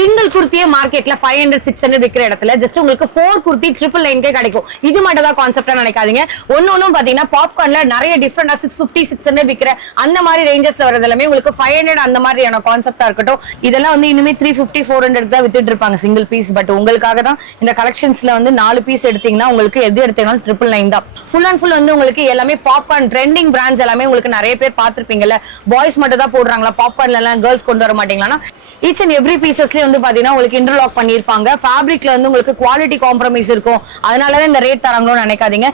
Single குர்த்தியே மார்க்கெட்ல 500-600 விக்கிற இடத்துல ஜஸ்ட் உங்களுக்கு 4 குர்த்தி 999 கிடைக்கும். இது மட்டும் தான் கான்செப்டா நினைக்காதீங்க. ஒன்னும் பாத்தீங்கன்னா பாப்கார்ன்ல நிறைய டிஃபரெண்டா 650-600 விக்கிற அந்த மாதிரி ரேஞ்சஸ்ல வரது எல்லாமே உங்களுக்கு 500 அந்த மாதிரியான கான்செப்டா இருக்கட்டும். இதெல்லாம் வந்து இனிமே 350-400 தான் வித்துட்டு இருப்பாங்க சிங்கிள் பீஸ். பட் உங்களுக்காக தான் இந்த கலெக்ஷன்ஸ்ல வந்து 4 பீஸ் எடுத்தீங்கன்னா உங்களுக்கு எது எடுத்தீங்கன்னாலும் 999 தான். ஃபுல் அண்ட் ஃபுல் வந்து உங்களுக்கு எல்லாமே பாப்கார்ன் ட்ரெண்டிங் பிராண்ட்ஸ் எல்லாமே உங்களுக்கு நிறைய பேர் பார்த்திருப்பீங்கல்ல. பாய்ஸ் மட்டும் தான் போடுறாங்களா பாப்கார்ன்ல எல்லாம், கேர்ள்ஸ் கொண்டு வர மாட்டீங்களா? ஈச் அண்ட் எவ்ரி பீசஸ்லயே வந்து பாத்தீங்கன்னா உங்களுக்கு இன்டர்லாக் பண்ணிருப்பாங்க. ஃபேப்ரிக்ல வந்து உங்களுக்கு குவாலிட்டி காம்ப்ரமைஸ் இருக்கும். அதனாலதான் இந்த ரேட் தராங்களோன்னு நினைக்காதீங்க.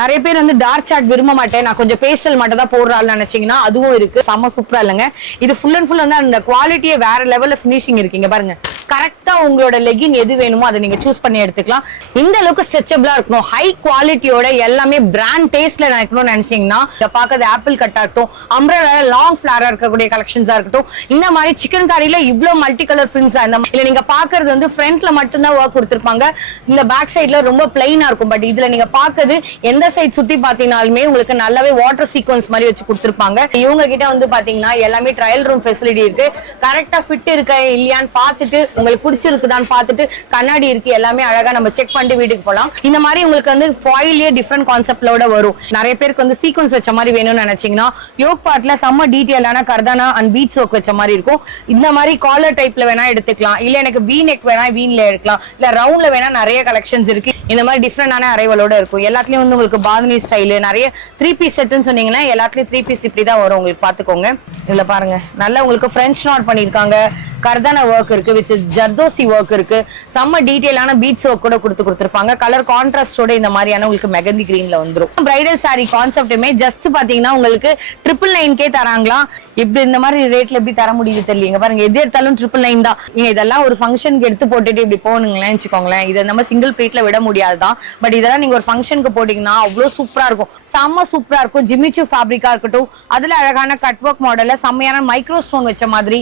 நிறைய பேர் வந்து டார்க் சார்ட் விரும்ப மாட்டேன், நான் கொஞ்சம் பேஸ்டல் மட்டும் தான் போடுறாள் நினைச்சீங்கன்னா அதுவும் இருக்கு. செம்ம சூப்பரா இல்லைங்க. இது ஃபுல் அண்ட் ஃபுல் வந்து அந்த குவாலிட்டியே வேற லெவல்ல பினிஷிங் இருக்கீங்க பாருங்க. கரெக்டா உங்களோட லெகின் எது வேணுமோ அதை நீங்க சூஸ் பண்ணி எடுத்துக்கலாம். இந்த அளவுக்கு ஸ்ட்ரெச்சபிளா இருக்கணும், ஹை குவாலிட்டியோட எல்லாமே பிராண்ட் டேஸ்ட்ல நினைக்கணும்னு நினைச்சீங்கன்னா இதை பார்க்கறது ஆப்பிள் கட்டா இருக்கட்டும், அம்ப்ரெல்லா லாங் ஃபிளாரா இருக்கக்கூடிய கலெக்ஷன்ஸா இருக்கட்டும், இந்த மாதிரி சிக்கன் காரியில இவ்வளவு மல்டி கலர் பிரிண்ட்ஸா இல்ல நீங்க பாக்குறது வந்து ஃப்ரண்ட்ல மட்டும்தான் ஒர்க் கொடுத்திருப்பாங்க. இந்த பேக் சைட்ல ரொம்ப பிளைனா இருக்கும். பட் இதுல நீங்க பாக்குறது எந்த சைட் சுத்தி பாத்தீங்கன்னாலுமே உங்களுக்கு நல்லாவே வாட்டர் சீக்வன்ஸ் மாதிரி வச்சு கொடுத்திருப்பாங்க. இவங்க கிட்ட வந்து பாத்தீங்கன்னா எல்லாமே ட்ரையல் ரூம் ஃபெசிலிட்டி இருக்கு. கரெக்டா ஃபிட் இருக்க இல்லையான்னு பார்த்துட்டு உங்களுக்கு பிடிச்சிருக்குதான்னு பார்த்துட்டு கண்ணாடி இருக்கு, எல்லாமே அழகா நம்ம செக் பண்ணிட்டு வீட்டுக்கு போலாம். இந்த மாதிரி உங்களுக்கு வந்து ஃபாயிலே டிஃப்ரெண்ட் கான்செப்ட்லோட வரும். நிறைய பேருக்கு வந்து சீக்வன்ஸ் வச்ச மாதிரி வேணும்னு நினைச்சீங்கன்னா யோக் பார்ட்ல செம்ம டீடைலான கர்தானா அண்ட் பீட்ஸ் ஒர்க் வச்ச மாதிரி இருக்கும். இந்த மாதிரி காலர் டைப்ல வேணா எடுத்துக்கலாம், இல்ல எனக்கு வி நெக் வேணா வீன்ல எடுக்கலாம், இல்ல ரவுண்ட்ல வேணா நிறைய கலெக்ஷன்ஸ் இருக்கு. இந்த மாதிரி டிஃப்ரெண்டான அரைவலோட இருக்கும். எல்லாத்துலயும் வந்து உங்களுக்கு பாதனி ஸ்டைல் நிறைய 3 பீஸ் செட்னு சொன்னீங்கன்னா எல்லாத்துலயும் 3 பீஸ் இப்படிதான் வரும். உங்களுக்கு பாத்துக்கோங்க. இதுல பாருங்க நல்லா உங்களுக்கு பிரெஞ்ச் நாட் பண்ணிருக்காங்க, கர்தானா ஒர்க் இருக்கு, வித் ஜர்தோசி ஒர்க் இருக்கு, செம்ம டீடைலான பீட்ஸ் ஒர்க் கூட கொடுத்திருப்பாங்க. கலர் கான்ட்ராஸ்டோட இந்த மாதிரியான உங்களுக்கு மெகந்தி கிரீன்ல வந்துரும். பிரைடல் சாரி கான்செப்டுமே ஜஸ்ட் பாத்தீங்கன்னா உங்களுக்கு 999 தராங்களா. இப்படி இந்த மாதிரி ரேட்ல எப்படி தர முடியுது தெரியல. பாருங்க எது எடுத்தாலும் 999 தான். நீங்க இதெல்லாம் ஒரு ஃபங்க்ஷனுக்கு எடுத்து போட்டுட்டு இப்படி போனுங்களேன்னு வச்சுக்கோங்களேன், இதை நம்ம சிங்கிள் பீட்ல விட முடியாதுதான். பட் இதெல்லாம் நீங்க ஒரு ஃபங்க்ஷனுக்கு போட்டீங்கன்னா அவ்வளவு சூப்பரா இருக்கும், செம்ம சூப்பரா இருக்கும். ஜிமிச்சு ஃபேப்ரிக்கா இருக்கட்டும், அதுல அழகான கட் ஒர்க் மாடல்ல செம்மையான மைக்ரோ ஸ்டோன் வச்ச மாதிரி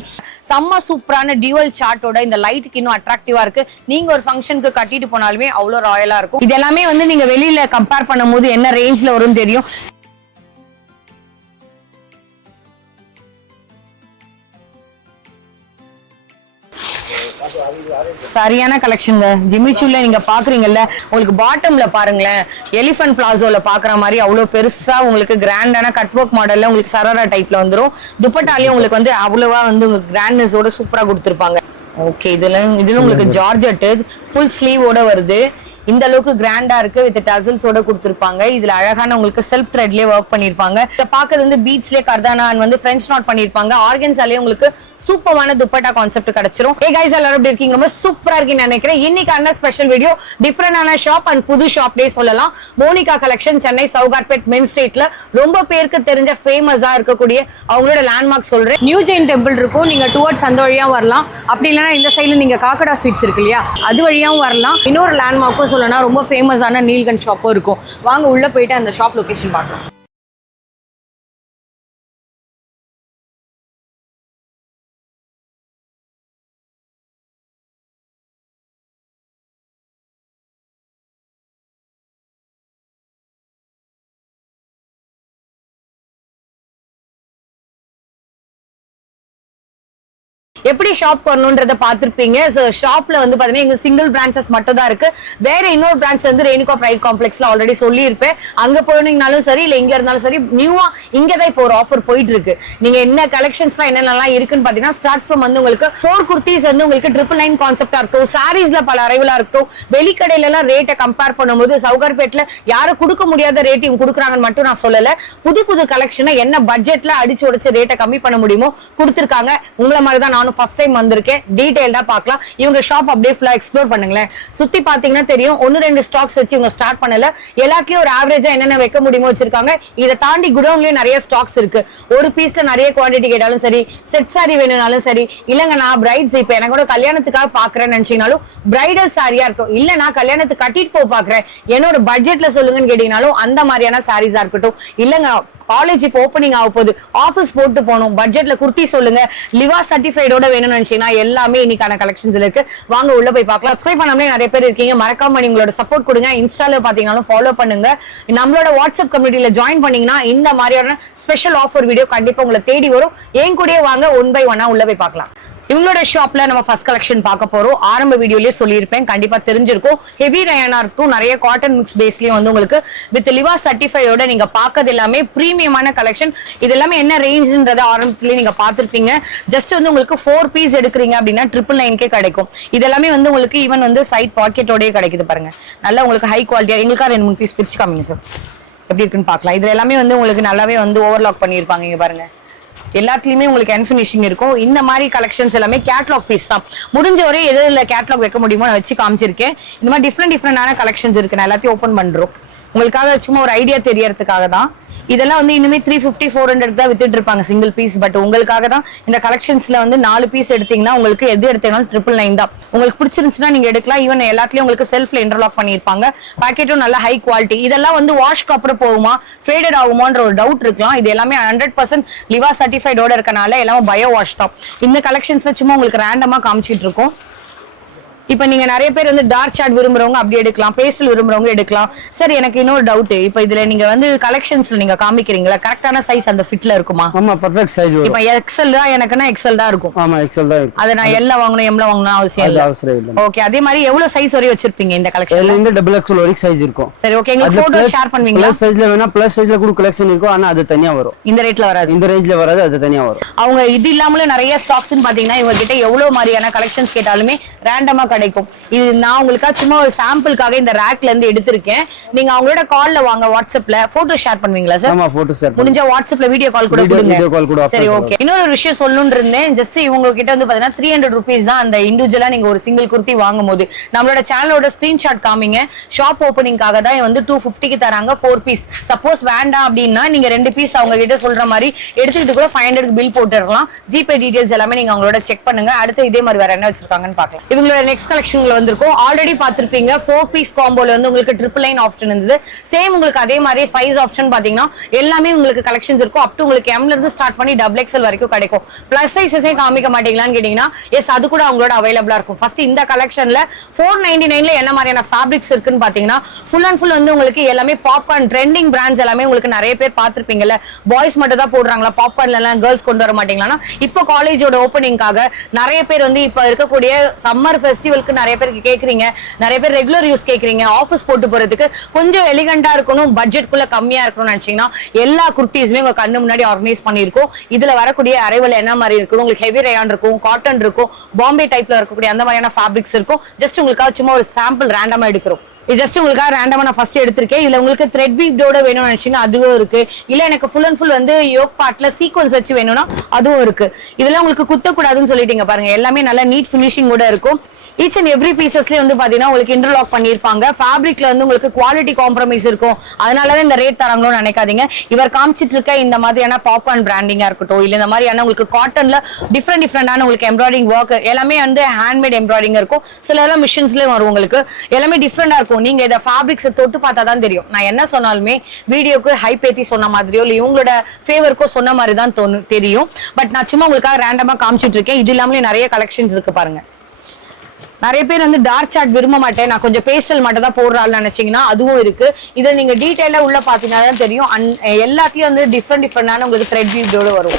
செம்ம சூப்பரான டியூவல் சார்ட்டோட இந்த லைட்டுக்கு இன்னும் அட்ராக்டிவா இருக்கு. நீங்க ஒரு ஃபங்க்ஷனுக்கு கட்டிட்டு போனாலுமே அவ்வளவு ராயலா இருக்கும். இது எல்லாமே வந்து நீங்க வெளியில கம்பேர் பண்ணும் போது என்ன ரேஞ்ச்ல வரும்னு தெரியும். சரியான கலெக்ஷன் ஜிமிச்சூல நீங்க பாக்குறீங்கல்ல. உங்களுக்கு பாட்டம்ல பாருங்களேன், எலிபென்ட் பிளாசோல பாக்குற மாதிரி அவ்வளவு பெருசா உங்களுக்கு கிராண்டான கட் ஒர்க் மாடல்ல உங்களுக்கு சராரா டைப்ல வந்துரும். துப்பட்டாலையும் உங்களுக்கு வந்து அவ்வளவா வந்து கிராண்ட்னஸோட சூப்பரா கொடுத்திருப்பாங்க. ஓகே, இதுல உங்களுக்கு ஜார்ஜெட் ஃபுல் ஸ்லீவோட வருது. இந்த அளவுக்கு கிராண்டா இருக்கு, வித் டசல்ஸோட கொடுத்திருப்பாங்க. இதுல அழகான உங்களுக்கு செல்ஃப் த்ரெட்லயே ஒர்க் பண்ணிருப்பாங்க. இத பாக்குறது வந்து பீட்ஸ்லயே கர்தானா வந்து பிரெஞ்ச் நாட் பண்ணிருப்பாங்க. ஆர்கன்ஸாலே உங்களுக்கு சூப்பரான துப்பட்டா கான்செப்ட் கிடைச்சிரும். ஏ गाइस எல்லாரும் எப்படி இருக்கீங்க? ரொம்ப சூப்பரா இருக்கீங்கன்னு நினைக்கிறேன். இன்னைக்கான ஸ்பெஷல் வீடியோ டிஃபரெண்டான ஷாப் அண்ட் புது ஷாப் டே சொல்லலாம். Monica collection, Chennai Sowcarpet main ஸ்ட்ரீட்ல ரொம்ப பேருக்கு தெரிஞ்ச ஃபேமஸா இருக்கக்கூடிய அவங்களோட லேண்ட்மார்க் சொல்றேன். நியூ ஜெயின் டெம்பிள் இருக்கும், நீங்க டுவர்ட்ஸ் அந்த வழியா வரலாம். அப்படி இல்லைன்னா இந்த சைடுல நீங்க காக்கடா ஸ்வீட்ஸ் இருக்கு இல்லையா, அது வழியாவும் வரலாம். இன்னொரு லேண்ட்மார்க்கும் சொல்லணும், ரொம்ப ஃபேமஸான நீல்கன் ஷாப்பும் இருக்கும். வாங்க உள்ள போயிட்டு அந்த ஷாப் லொகேஷன் பார்க்கலாம். எப்படி ஷாப் வரணும்ன்றத பாத்திருப்பீங்க. சோ ஷாப்ல வந்து பாத்தீங்கன்னா எங்க சிங்கிள் பிரான்ச்சஸ் மட்டும் தான் இருக்கு. வேற இன்னொரு பிரான்ச் வந்து ரேணுகா பிரைட் காம்ப்ளெக்ஸ்ல ஆல்ரெடி சொல்லி இருப்பேன். அங்க போனீங்கனாலும் சரி, இல்ல எங்க இருந்தாலும் சரி, நியூவா இங்கதான் இப்போ ஒரு ஆஃபர் போயிட்டு இருக்கு. நீங்க என்ன கலெக்ஷன்ஸ் என்னென்னலாம் இருக்குன்னு பாத்தீங்கன்னா ஸ்டார்ட்ஸ் ஃப்ரம் வந்து உங்களுக்கு 4 குர்த்திஸ் வந்து உங்களுக்கு 999 கான்செப்டா இருக்கும். சாரீஸ்ல பல அரைவலா இருக்கும். வெளிக்கடையில எல்லாம் ரேட்டை கம்பேர் பண்ணும்போது சவுகார்பேட்ல யாரும் கொடுக்க முடியாத ரேட் இவங்க கொடுக்குறாங்கன்னு மட்டும் நான் சொல்லல. புது புது கலெக்ஷனை என்ன பட்ஜெட்ல அடிச்சு உடைச்சு ரேட்டை கம்மி பண்ண முடியுமோ கொடுத்திருக்காங்க. உங்களை மாதிரி தான் நானும் ஃபர்ஸ்ட் டைம் வந்திருக்கேன். டீடைல்டா பார்க்கலாம். இவங்க ஷாப் அப்படியே ஃபுல்லா எக்ஸ்ப்ளோர் பண்ணுங்களேன். சுத்தி பாத்தீங்கன்னா தெரியும், 1-2 ஸ்டாக்ஸ் வச்சு இவங்க ஸ்டார்ட் பண்ணல. எல்லாத்தையும் ஒரு ஆவரேஜா என்னென்ன வைக்க முடியுமோ வச்சிருக்காங்க. இதை தாண்டி குடோன்லயே நிறைய ஸ்டாக்ஸ் இருக்கு. ஒரு பீஸ்ல நிறைய குவான்டிட்டி கேட்டாலும் சரி, செட் சாரி வேணும்னாலும் சரி, இல்லங்க நான் பிரைட்ஸ் இப்ப எனக்கு கூட கல்யாணத்துக்காக பாக்குறேன்னு நினைச்சீங்கனாலும் பிரைடல் சாரியா இருக்கும், இல்ல நான் கல்யாணத்துக்கு கட்டிட்டு போய் பாக்குறேன் என்னோட பட்ஜெட்ல சொல்லுங்கன்னு கேட்டீங்கனாலும் அந்த மாதிரியான சாரீஸா இருக்கட்டும். இல்லங்க காலேஜ் இப்போ ஓப்பனிங் ஆக போகுது, ஆஃபீஸ் போட்டு போகணும், பட்ஜெட்ல குர்த்தி சொல்லுங்க, லிவா சர்டிஃபைடோட வேணும்னு நினைச்சீங்கன்னா எல்லாமே இன்னைக்கான கலெக்ஷன்ஸ் இருக்கு. வாங்க உள்ள போய் பார்க்கலாம். சப்ஸ்கிரைப் பண்ணாமலே நிறைய பேர் இருக்கீங்க, மறக்காம உங்களோட சப்போர்ட் கொடுங்க. இன்ஸ்டால பாத்தீங்கன்னாலும் ஃபாலோ பண்ணுங்க. நம்மளோட வாட்ஸ்அப் கம்யூனிட்டியில ஜாயின் பண்ணீங்கன்னா இந்த மாதிரியான ஸ்பெஷல் ஆஃபர் வீடியோ கண்டிப்பா உங்களை தேடி வரும். என் கூடயே வாங்க, 1 by 1 உள்ள போய் பார்க்கலாம். இவங்களோட ஷாப்ல நம்ம ஃபர்ஸ்ட் கலெக்ஷன் பார்க்க போறோம். ஆரம்ப வீடியோலயே சொல்லியிருப்பேன், கண்டிப்பா தெரிஞ்சிருக்கும். ஹெவி ரயானா இருக்கும், நிறைய காட்டன் மிக்ஸ் பேஸ்லயும் வந்து உங்களுக்கு வித் லிவா சர்டிஃபையோட நீங்க பார்க்கறது எல்லாமே பிரீமியமான கலெக்ஷன். இது எல்லாமே என்ன ரேஞ்சுன்றத ஆரம்பத்திலேயே நீங்க பார்த்திருப்பீங்க. ஜஸ்ட் வந்து உங்களுக்கு 4 பீஸ் எடுக்கிறீங்க அப்படின்னா 999 கிடைக்கும். இது எல்லாமே வந்து உங்களுக்கு ஈவன் வந்து சைட் பாக்கெட்டோடய கிடைக்குது பாருங்க. நல்லா உங்களுக்கு ஹை குவாலிட்டியா. எங்களுக்கா 2-3 பீஸ் பிரிச்சு காமிங்க சார், எப்படி இருக்குன்னு பார்க்கலாம். இது எல்லாமே வந்து உங்களுக்கு நல்லாவே வந்து ஓவர்லாக் பண்ணியிருப்பாங்க. இங்க பாருங்க, எல்லாத்துலயுமே உங்களுக்கு என் ஃபினிஷிங் இருக்கும். இந்த மாதிரி கலெக்ஷன்ஸ் எல்லாமே கேட்லாக் பீஸ் தான். முடிஞ்ச வரை எதுல கேட்லாக் வைக்க முடியுமோ நான் வச்சு காமிச்சிருக்கேன். இந்த மாதிரி டிஃப்ரெண்டான கலெக்ஷன்ஸ் இருக்கு. நான் எல்லாத்தையும் ஓபன் பண்றோம் உங்களுக்காக, சும்மா ஒரு ஐடியா தெரியறதுக்காக தான். இதெல்லாம் வந்து இனிமே 350-400 தான் வித்துட்டு இருப்பாங்க சிங்கிள் பீஸ். பட் உங்களுக்காக தான் இந்த கலெக்ஷன்ஸ்ல வந்து 4 பீஸ் எடுத்தீங்கன்னா உங்களுக்கு எது எடுத்தீங்கன்னாலும் 999 தான். உங்களுக்கு பிடிச்சிருந்துச்சுன்னா நீங்க எடுக்கலாம். ஈவன் எல்லாத்துலயும் உங்களுக்கு செல்ஃப்ல இன்டர்லாக் பண்ணிருப்பாங்க. பாக்கெட்டும் நல்ல ஹை குவாலிட்டி. இதெல்லாம் வந்து வாஷ்க்கு அப்புறம் போகுமா, ஃபேடட் ஆகுமான்ற ஒரு டவுட் இருக்கலாம். இது எல்லாமே 100% லிவா சர்டிஃபைடோட இருக்கனால எல்லாமே பயோ வாஷ் தான். இந்த கலெக்ஷன்ஸ்ல சும்மா உங்களுக்கு ரேண்டமா காமிச்சிட்டு இருக்கோம். இப்ப நீங்க நிறைய பேர் வந்து டார்க் சார்ட் விரும்புறவங்க அப்படி எடுக்கலாம், பேஸ்டல் விரும்புறவங்க எடுக்கலாம். சார் எனக்கு இன்னொரு டவுட், இப்ப இதுல நீங்க வந்து கலெக்ஷன்ஸ்ல நீங்க காமிக்கிறீங்களா, கரெக்டான சைஸ் அந்த ஃபிட்ல இருக்குமா? ஆமா, பெர்ஃபெக்ட் சைஸ் வரும். இப்ப எக்ஸ்எல் தான் எனக்குன்னா எக்ஸ்எல் தான் இருக்கும். ஆமா, எக்ஸ்எல் தான் இருக்கும். அத நான் எல்ல வாங்கணும் எம்ல வாங்கணும் அவசியம் இல்ல. ஓகே, அதே மாதிரி எவ்வளவு சைஸ் வரை வச்சிருப்பீங்க இந்த கலெக்ஷன்ல? இந்த டபுள் எக்ஸ்எல் வரைக்கும் சைஸ் இருக்கும். சரி, ஓகே. உங்களுக்கு போட்டோ ஷேர் பண்ணுவீங்களா? பிளஸ் சைஸ்ல வேணா பிளஸ் சைஸ்ல கூட கலெக்ஷன் இருக்கும். ஆனா அது தனியா வரும். இந்த ரேட்ல வராது. இந்த ரேஞ்ச்ல வராது, அது தனியா வரும். அவங்க இது இல்லாமல நிறைய ஸ்டாக்ஸ்னு பாத்தீங்கன்னா இவங்க கிட்ட எவ்வளவு மாதிரியான கலெக்ஷன்ஸ் கேட்டாலுமே ரேண்டமா கிடைக்கும். இது நான் உங்களுக்கு சும்மா ஒரு சாம்பிளுக்காக இந்த ரேக்ல இருந்து எடுத்திருக்கேன். நீங்க அவங்களோட கால்ல வாங்க, வாட்ஸ்அப்ல போட்டோ ஷேர் பண்ணுவீங்களா சார்? ஆமா, போட்டோ ஷேர் முடிஞ்சா வாட்ஸ்அப்ல வீடியோ கால் கூட கொடுங்க. சரி, ஓகே. இன்னொரு விஷயம் சொல்லணும்னு இருந்தேன். ஜஸ்ட் இவங்க கிட்ட வந்து பாத்தீங்கன்னா 300 rupees தான் அந்த இண்டிவிஜுவலா நீங்க ஒரு சிங்கிள் குர்த்தி வாங்கும்போது. நம்மளோட சேனலோட ஸ்கிரீன்ஷாட் காமிங்க. ஷாப் ஓபனிங்காக தான் வந்து 250க்கு தராங்க 4 பீஸ். சப்போஸ் வேண்டாம் அப்படின்னா நீங்க 2 பீஸ் அவங்க கிட்ட சொல்ற மாதிரி எடுத்துக்கிட்டு கூட 500 பில் போட்டுடலாம். ஜிபே டீடைல்ஸ் எல்லாமே நீங்க அவங்களோட செக் பண்ணுங்க. அடுத்து இதே மாதிரி வேற என்ன வச்சிருக்காங்கன்னு பாக்கலாம். இவங்களோட நெக்ஸ்ட் கலெக்ஷன்ல வந்திருக்கும். ஆல்ரெடி பாத்திருப்பீங்க 4 பீஸ் காம்போல வந்து உங்களுக்கு 999 ஆப்ஷன் இருந்தது. சேம் உங்களுக்கு அதே மாதிரி சைஸ் ஆப்ஷன் பாத்தீங்கன்னா எல்லாமே உங்களுக்கு கலெக்ஷன்ஸ் இருக்கும். அப் டு உங்களுக்கு எம்ல இருந்து ஸ்டார்ட் பண்ணி XXL வரைக்கும் கிடைக்கும். பிளஸ் சைஸஸே காமிக்க மாட்டீங்களான்னு கேட்டீங்கன்னா எஸ், அது கூட அவங்களோட அவைலபிளா இருக்கும். ஃபர்ஸ்ட் இந்த கலெக்ஷன்ல 499ல என்ன மாதிரியான ஃபேப்ரிக்ஸ் இருக்குன்னு பாத்தீங்கன்னா ஃபுல் அண்ட் ஃபுல் வந்து உங்களுக்கு எல்லாமே பாப்கார்ன் ட்ரெண்டிங் பிராண்ட்ஸ் எல்லாமே உங்களுக்கு நிறைய பேர் பாத்திருப்பீங்கல்ல. பாய்ஸ் மட்டும் தான் போடுறாங்களா பாப்கார்ன்ல எல்லாம், கேர்ள்ஸ் கொண்டு வர மாட்டீங்களா? இப்போ காலேஜோட ஓப்பனிங்காக நிறைய பேர் வந்து இப்ப இருக்கக்கூடிய சம்மர் ஃபெஸ்டிவலுக்கு நிறைய பேர் கேக்குறீங்க, நிறைய பேர் ரெகுலர் யூஸ் கேக்குறீங்க, ஆபீஸ் போட்டு போறதுக்கு கொஞ்சம் எலிகண்டா இருக்கணும், பட்ஜெட்குள்ள கம்மியா இருக்கணும்னு நினைச்சீங்கன்னா எல்லா குர்த்திஸுமே உங்க கண்ணு முன்னாடி ஆர்கனைஸ் பண்ணிருக்கோம். இதுல வரக்கூடிய அரைவல் என்ன மாதிரி இருக்கும், உங்களுக்கு ஹெவி ரயான் இருக்கும், காட்டன் இருக்கும், பாம்பே டைப்ல இருக்கக்கூடிய அந்த மாதிரியான ஃபேப்ரிக்ஸ் இருக்கும். ஜஸ்ட் உங்களுக்காக சும்மா ஒரு சாம்பிள் ரேண்டமா எடுக்கிறோம். இது ஜஸ்ட் உங்களுக்காக ரேண்டமா நான் ஃபர்ஸ்ட் எடுத்திருக்கேன். இதுல உங்களுக்கு த்ரெட் வீவ்டோட வேணும்னு நினைச்சீங்கன்னா அதுவும் இருக்கு. இல்ல எனக்கு ஃபுல் அண்ட் ஃபுல் வந்து யோக் பார்ட்ல சீக்வன்ஸ் வச்சு வேணும்னா அதுவும் இருக்கு. இதெல்லாம் உங்களுக்கு குத்தக்கூடாதுன்னு சொல்லிட்டீங்க பாருங்க. எல்லாமே நல்ல நீட் ஃபினிஷிங் கூட இருக்கும். ஈச் அண்ட் எவ்ரி பீசஸ்லயே வந்து பாத்தீங்கன்னா உங்களுக்கு இன்டர்லாக் பண்ணிருப்பாங்க. ஃபேப்ரிக்ல வந்து உங்களுக்கு குவாலிட்டி காம்ப்ரமைஸ் இருக்கும். அதனாலதான் இந்த ரேட் தராங்களோன்னு நினைக்காதீங்க. இவர் காமிச்சிட்டு இருக்க இந்த மாதிரியான பாப்கார்ன் பிராண்டிங்கா இருக்கட்டும், இல்ல இந்த மாதிரியான உங்களுக்கு காட்டன்ல டிஃப்ரெண்டான உங்களுக்கு எம்ப்ராய்டிங் ஒர்க் எல்லாமே வந்து ஹேண்ட்மேட் எம்ப்ராய்டிங் இருக்கும். சில எல்லாம் மிஷின்ஸ்லயும் வரும். உங்களுக்கு எல்லாமே டிஃப்ரெண்டா இருக்கும். நீங்க இதை ஃபேப்ரிக்ஸ் தொட்டு பார்த்தா தான் தெரியும். நான் என்ன சொன்னாலுமே வீடியோக்கு ஹைப் ஏத்தி சொன்ன மாதிரியோ இல்ல இவங்களோட ஃபேவருக்கோ சொன்ன மாதிரி தான் தெரியும். பட் நான் சும்மா உங்களுக்காக ரேண்டமா காமிச்சிட்டு இருக்கேன். இது இல்லாமலே நிறைய கலெக்ஷன்ஸ் இருக்கு பாருங்க. நிறைய பேர் வந்து டார்க் சார்ட் விரும்ப மாட்டேன், நான் கொஞ்சம் பேஸ்டல் மட்டும் தான் போடுறாள்னு நினைச்சீங்கன்னா அதுவும் இருக்கு. இதை நீங்க டீடைலா உள்ள பாத்தீங்கன்னா தெரியும். எல்லாத்தையும் வந்து டிஃப்ரெண்டான உங்களுக்கு த்ரெட் வீவ்டோட வரும்.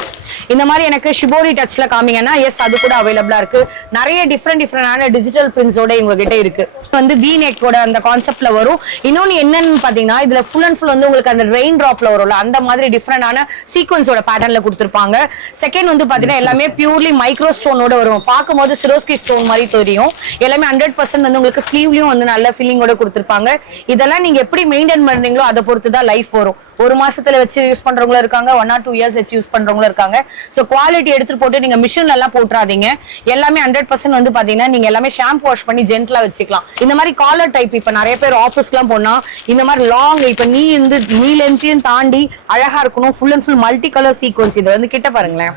இந்த மாதிரி எனக்கு ஷிபோரி டச்ல காமிங்கன்னா எஸ், அது கூட அவைலபிளா இருக்கு. நிறைய டிஃப்ரெண்டான டிஜிட்டல் பிரிண்ட்ஸோட இவங்க கிட்ட இருக்கு. வந்து வி நெக்கோட அந்த கான்செப்ட்ல வரும். இன்னொன்னு என்னன்னு பாத்தீங்கன்னா இதுல ஃபுல் அண்ட் ஃபுல் வந்து உங்களுக்கு அந்த ரெயின் டிராப்ல வரும்ல அந்த மாதிரி டிஃப்ரெண்டான சீக்வன்ஸோட பேட்டர்ன்ல கொடுத்திருப்பாங்க. செகண்ட் வந்து பாத்தீங்கன்னா எல்லாமே பியூர்லி மைக்ரோ ஸ்டோனோட வரும். பார்க்கும்போது சிரோஸ்கி ஸ்டோன் மாதிரி தெரியும். எல்லாமே 100% வந்து உங்களுக்கு ஸ்லீவ்லயும் வந்து நல்ல ஃபில்லிங்கோட கொடுத்திருப்பாங்க. இதெல்லாம் நீங்க எப்படி மெயின்டைன் பண்றீங்களோ அதை பொறுத்து தான் லைஃப் வரும். ஒரு மாசத்துல வச்சு யூஸ் பண்றவங்களும் இருக்காங்க, 1 or 2 years வச்சு யூஸ் பண்றவங்களும் இருக்காங்க. சோ குவாலிட்டி எடுத்துட்டு போட்டு நீங்க மிஷின்ல எல்லாம் போட்டுறாதீங்க. எல்லாமே 100% வந்து பாத்தீங்கன்னா நீங்க எல்லாமே ஷாம்பு வாஷ் பண்ணி ஜென்ட்லா வச்சுக்கலாம். இந்த மாதிரி காலர் டைப் இப்ப நிறைய பேர் ஆபீஸ்க்கு எல்லாம் போனா இந்த மாதிரி லாங் இப்ப நீ லென்த்தையும் தாண்டி அழகா இருக்கணும். Full and full multi colour sequence. இது வந்து கிட்ட பாருங்களேன்.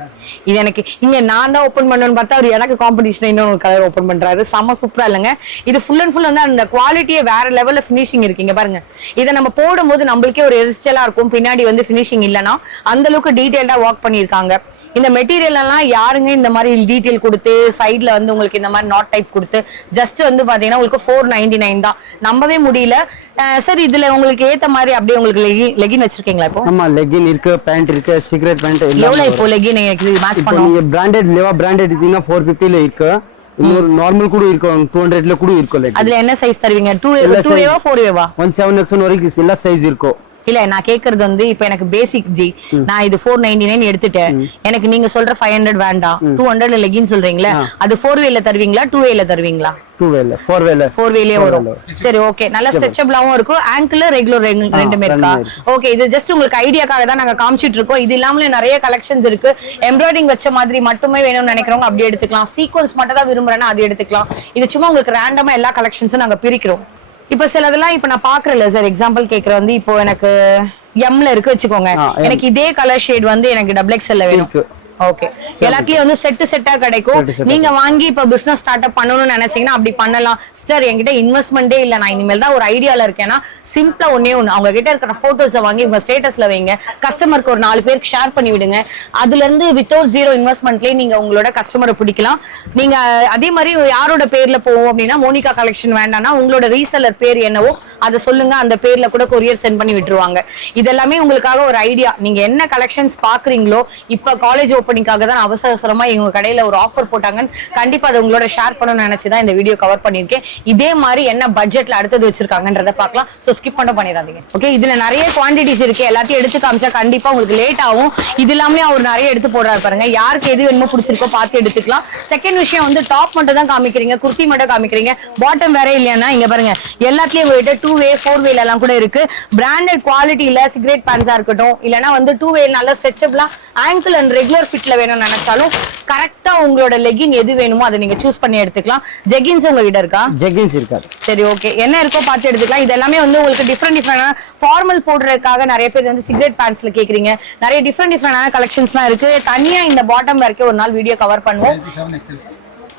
இது எனக்கு இங்க நான் தான் ஓபன் பண்ணணும்னு பார்த்தா அவர் எனக்கு காம்படிஷன் இன்னொரு கலர் ஓபன் பண்றாரு. செம சூப்பரா இல்லைங்க. இது ஃபுல் அண்ட் ஃபுல் வந்து அந்த குவாலிட்டியே வேற லெவல்ல ஃபினிஷிங் இருக்கீங்க பாருங்க. இதை நம்ம போடும்போது நம்மளுக்கே ஒரு எரிச்சலா இருக்கும். பின்னாடி வந்து ஃபினிஷிங் இல்லைன்னா அந்த அளவுக்கு டீடைல்டா ஒர்க் பண்ணிருக்காங்க. இந்த மெட்டீரியல் எல்லாம் யாருங்க இந்த மாதிரி டீடைல் கொடுத்து சைட்ல வந்து உங்களுக்கு இந்த மாதிரி நாட் டைப் கொடுத்து ஜஸ்ட் வந்து பாத்தீங்கன்னா உங்களுக்கு 499 தான். நம்பவே முடியல சார். இதுல உங்களுக்கு ஏத்த மாதிரி அப்படியே உங்களுக்கு லெகின் வச்சிருக்கீங்களா இப்போ? ஆமா, லெகின் இருக்கு, பேண்ட் இருக்கு, சிகரெட் பேண்ட். எவ்வளவு இப்போ லெகின் எனக்கு மேட்ச் பண்ணுங்க? நீங்க பிராண்டட் லேவா பிராண்டட் இதுனா 450 ல இருக்கு. இன்னொரு நார்மல் கூட இருக்கு, 200 ல கூட இருக்கு. அதுல என்ன சைஸ் தருவீங்க? 2A 4A 17X வரைக்கும் எல்லா சைஸ் இருக்கும். இல்ல நான் கேக்குறது வந்து இப்ப எனக்கு பேசிக் ஜி நான் இது 499 எடுத்துட்டேன். எனக்கு நீங்க சொல்ற 500 வேண்டாம், 200 லெகின் சொல்றீங்களா? அது 4A ல தருவீங்களா 2A ல தருவீங்களா? 2A ல 4A ல வரும். சரி ஓகே. நல்ல ஸ்ட்ரெச்சபிளாவும் இருக்கும், ஆங்கிள் ரெகுலர் ரெண்டுமே இருக்கா? ஓகே. இது ஜஸ்ட் உங்களுக்கு ஐடியாக்காக தான் நாங்க காமிச்சிட்டு இருக்கோம். இது இல்லாம நிறைய கலெக்ஷன்ஸ் இருக்கு. எம்ப்ராய்டிங் வச்ச மாதிரி மட்டுமே வேணும்னு நினைக்கிறவங்க அப்படி எடுத்துக்கலாம். சீக்வன்ஸ் மட்டும் தான் விரும்புறேன்னா அது எடுத்துக்கலாம். இது சும்மா உங்களுக்கு ரேண்டமா எல்லா கலெக்ஷன்ஸும் நாங்க பிரிக்கிறோம். இப்ப சிலதெல்லாம் இப்ப நான் பாக்குறேன்ல சார், எக்ஸாம்பிள் கேக்குற வந்து இப்போ எனக்கு எம்ல இருக்கு வச்சுக்கோங்க. எனக்கு இதே கலர் ஷேட் வந்து எனக்கு XXL வேணும். ஓகே. எல்லாத்தையும் வந்து செட்டா கிடைக்கும். நீங்க வாங்கி இப்ப பிசினஸ் ஸ்டார்ட் அப் பண்ணணும்னு நினைச்சீங்கன்னா அப்படி பண்ணலாம். சார் என்கிட்ட இன்வெஸ்ட்மெண்டே இல்ல, நான் இனிமேல் தான் ஒரு ஐடியால இருக்கேன்னா சிம்பிளா ஒண்ணே ஒண்ணு, அவங்க கிட்ட இருக்கிற போட்டோஸை வாங்கி உங்க ஸ்டேட்டஸ்ல வைங்க. கஸ்டமருக்கு ஒரு 4 பேருக்கு ஷேர் பண்ணி விடுங்க. அதுல இருந்து வித்தவுட் 0 இன்வெஸ்ட்மெண்ட்லயே நீங்க உங்களோட கஸ்டமரை பிடிக்கலாம். நீங்க அதே மாதிரி யாரோட பேர்ல போவோம் அப்படின்னா மோனிகா கலெக்ஷன் வேண்டாம்னா உங்களோட ரீசெல்லர் பேர் என்னவோ அதை சொல்லுங்க, அந்த பேர்ல கூட கொரியர் சென்ட் பண்ணி விட்டுருவாங்க. இதெல்லாமே உங்களுக்காக ஒரு ஐடியா. நீங்க என்ன கலெக்ஷன்ஸ் பாக்குறீங்களோ, இப்ப காலேஜ் ஓப்பனிங்காக தான் அவசரமா இவங்க கடையில ஒரு ஆஃபர் போட்டாங்கன்னு கண்டிப்பா அதை உங்களோட ஷேர் பண்ணணும்னு நினைச்சுதான் இந்த வீடியோ கவர் பண்ணிருக்கேன். இதே மாதிரி என்ன பட்ஜெட்ல அடுத்தது வச்சிருக்காங்கன்றத பார்க்கலாம். சோ ஸ்கிப் பண்ணிடாதீங்க. ஓகே. இதுல நிறைய குவான்டிட்டிஸ் இருக்கு. எல்லாத்தையும் எடுத்து காமிச்சா கண்டிப்பா உங்களுக்கு லேட் ஆகும். இது இல்லாமலே அவர் நிறைய எடுத்து போடுறாரு பாருங்க. யாருக்கு எது வேணுமோ பிடிச்சிருக்கோ பார்த்து எடுத்துக்கலாம். செகண்ட் விஷயம் வந்து டாப் மட்டும் தான் காமிக்கிறீங்க, குர்த்தி மட்டும் காமிக்கிறீங்க, பாட்டம் வேற இல்லையா? இங்க பாருங்க எல்லாத்துலயும் போயிட்டு 2A 4A எல்லாம் கூட இருக்கு. பிராண்டட் குவாலிட்டியில சிகரெட் பேண்ட்ஸா இருக்கட்டும், இல்லனா வந்து 2A நல்ல ஸ்ட்ரெச்சபிளா ஆங்கிள் அண்ட் ரெகுலர் ஃபிட்ல வேணும்னு நினைச்சாலும் கரெக்டா உங்களோட லெகின் எது வேணுமோ அதை நீங்க சூஸ் பண்ணி எடுத்துக்கலாம். ஜெகின்ஸ் உங்ககிட்ட இருக்கா? ஜெகின்ஸ் இருக்காது. சரி ஓகே. என்ன இருக்கோ பார்த்து எடுத்துக்கலாம். இது எல்லாமே வந்து உங்களுக்கு டிஃப்ரெண்ட் ஃபார்மல் போடுறதுக்காக நிறைய பேர் வந்து சிகரெட் பேண்ட்ஸ்ல கேக்குறீங்க. நிறைய டிஃப்ரெண்ட் கலெக்ஷன்ஸ்லாம் இருக்கு. தனியா இந்த பாட்டம் வரைக்கும் ஒரு நாள் வீடியோ கவர் பண்ணுவோம்.